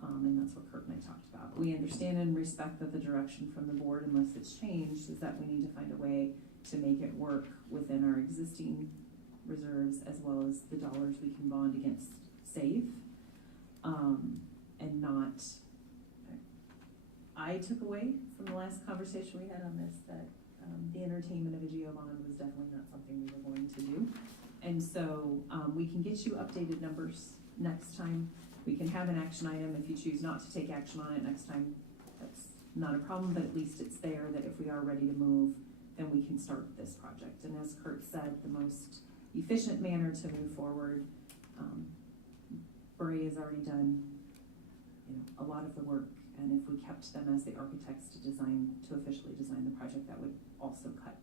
And that's what Kurt and I talked about. We understand and respect that the direction from the board, unless it's changed, is that we need to find a way to make it work within our existing reserves as well as the dollars we can bond against save. And not, I took away from the last conversation we had on this that the entertainment of a geo bond was definitely not something we were going to do. And so we can get you updated numbers next time. We can have an action item. If you choose not to take action on it next time, that's not a problem, but at least it's there that if we are ready to move, then we can start this project. And as Kurt said, the most efficient manner to move forward, Bray has already done, a lot of the work, and if we kept them as the architects to officially design the project, that would also cut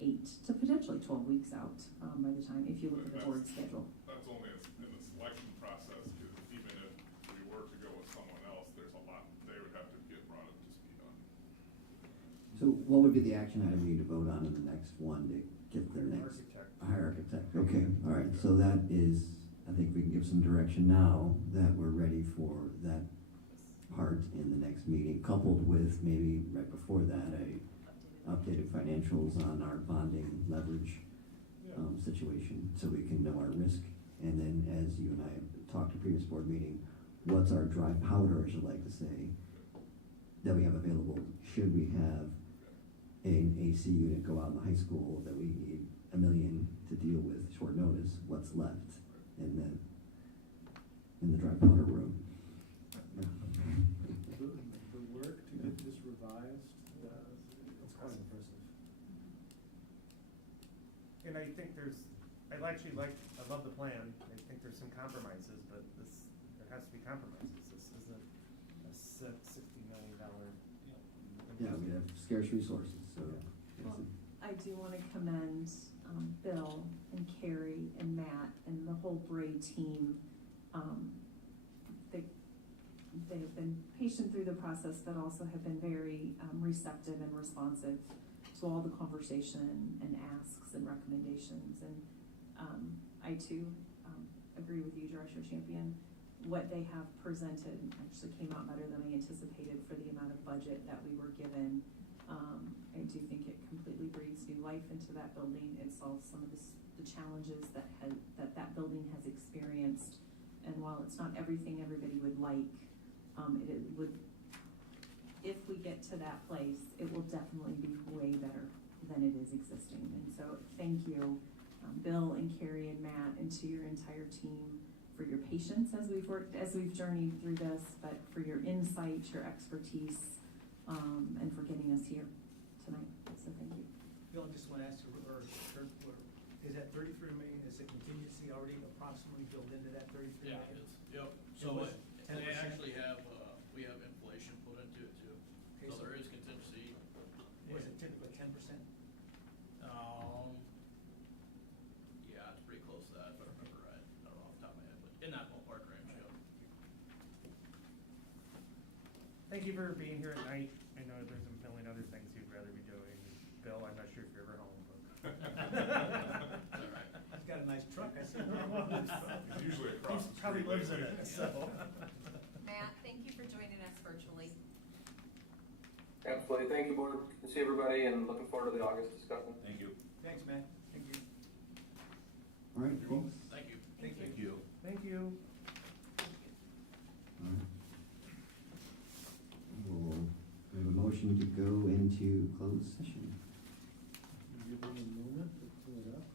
8 to potentially 12 weeks out by the time, if you look at the board schedule. That's only in the selection process, because even if we were to go with someone else, there's a lot they would have to get brought up to speed on. So what would be the action item we need to vote on in the next one to get their next? Architect. Hire architect, okay, all right, so that is, I think we can give some direction now that we're ready for that part in the next meeting, coupled with maybe right before that, updated financials on our bonding leverage situation, so we can know our risk. And then, as you and I have talked at previous board meeting, what's our dry powder, as you like to say, that we have available? Should we have an AC unit go out in the high school that we need $1 million to deal with short notice? What's left in the dry powder room? The work to get this revised, it's quite impressive. And I think I love the plan, I think there's some compromises, but there has to be compromises, this isn't a set $60 million deal. Yeah, we have scarce resources, so. Well, I do want to commend Bill and Carrie and Matt and the whole Bray team. They've been patient through the process, but also have been very receptive and responsive to all the conversation and asks and recommendations. And I too agree with you, Director Champion. What they have presented actually came out better than I anticipated for the amount of budget that we were given. I do think it completely breathes new life into that building. It solves some of the challenges that building has experienced. And while it's not everything everybody would like, it would, if we get to that place, it will definitely be way better than it is existing. And so thank you, Bill and Carrie and Matt, and to your entire team for your patience as we've journeyed through this, but for your insight, your expertise, and for getting us here tonight. So thank you. Bill, I just want to ask you, is that 33 million, is the contingency already approximately built into that 33 million? Yeah, it is, yep. So what, And they 10%? actually have, we have inflation put into it too. Okay, So so- there is contingency. Was it typically 10%? Yeah, it's pretty close to that, if I remember right. I don't know off the top of my head, but in that ballpark range, yep. Thank you for being here at night. He's usually across the street. Probably lives in lately. it, so. Matt, thank you for joining us virtually. Absolutely. Thank you, board. Good to see everybody and looking forward to the August discussion. Thank you. Thanks, Matt. Thank you. All right, You're welcome. thanks. Thank you. Thank you. Thank you. All right. We'll have a motion to go into closed session. Give me a moment to pull it up.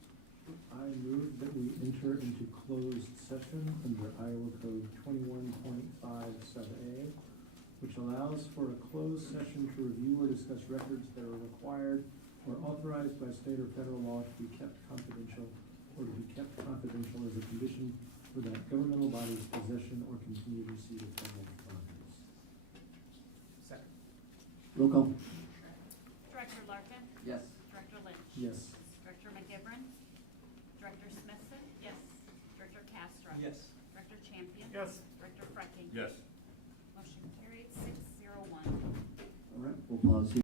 I move that we enter into closed session under Iowa Code 21.57A, which allows for a closed session to review or discuss records that are required or authorized by state or federal law to be kept confidential or to be kept confidential as a condition for that governmental body's possession or continued receipt of federal funds. Second. Roll call. Director Larkin? Yes. Director Lynch? Yes. Director McGivern? Director Smithson? Yes. Director Castro? Yes. Director Champion? Yes. Director Frecking? Yes. Motion carried 601. All right, we'll pause here.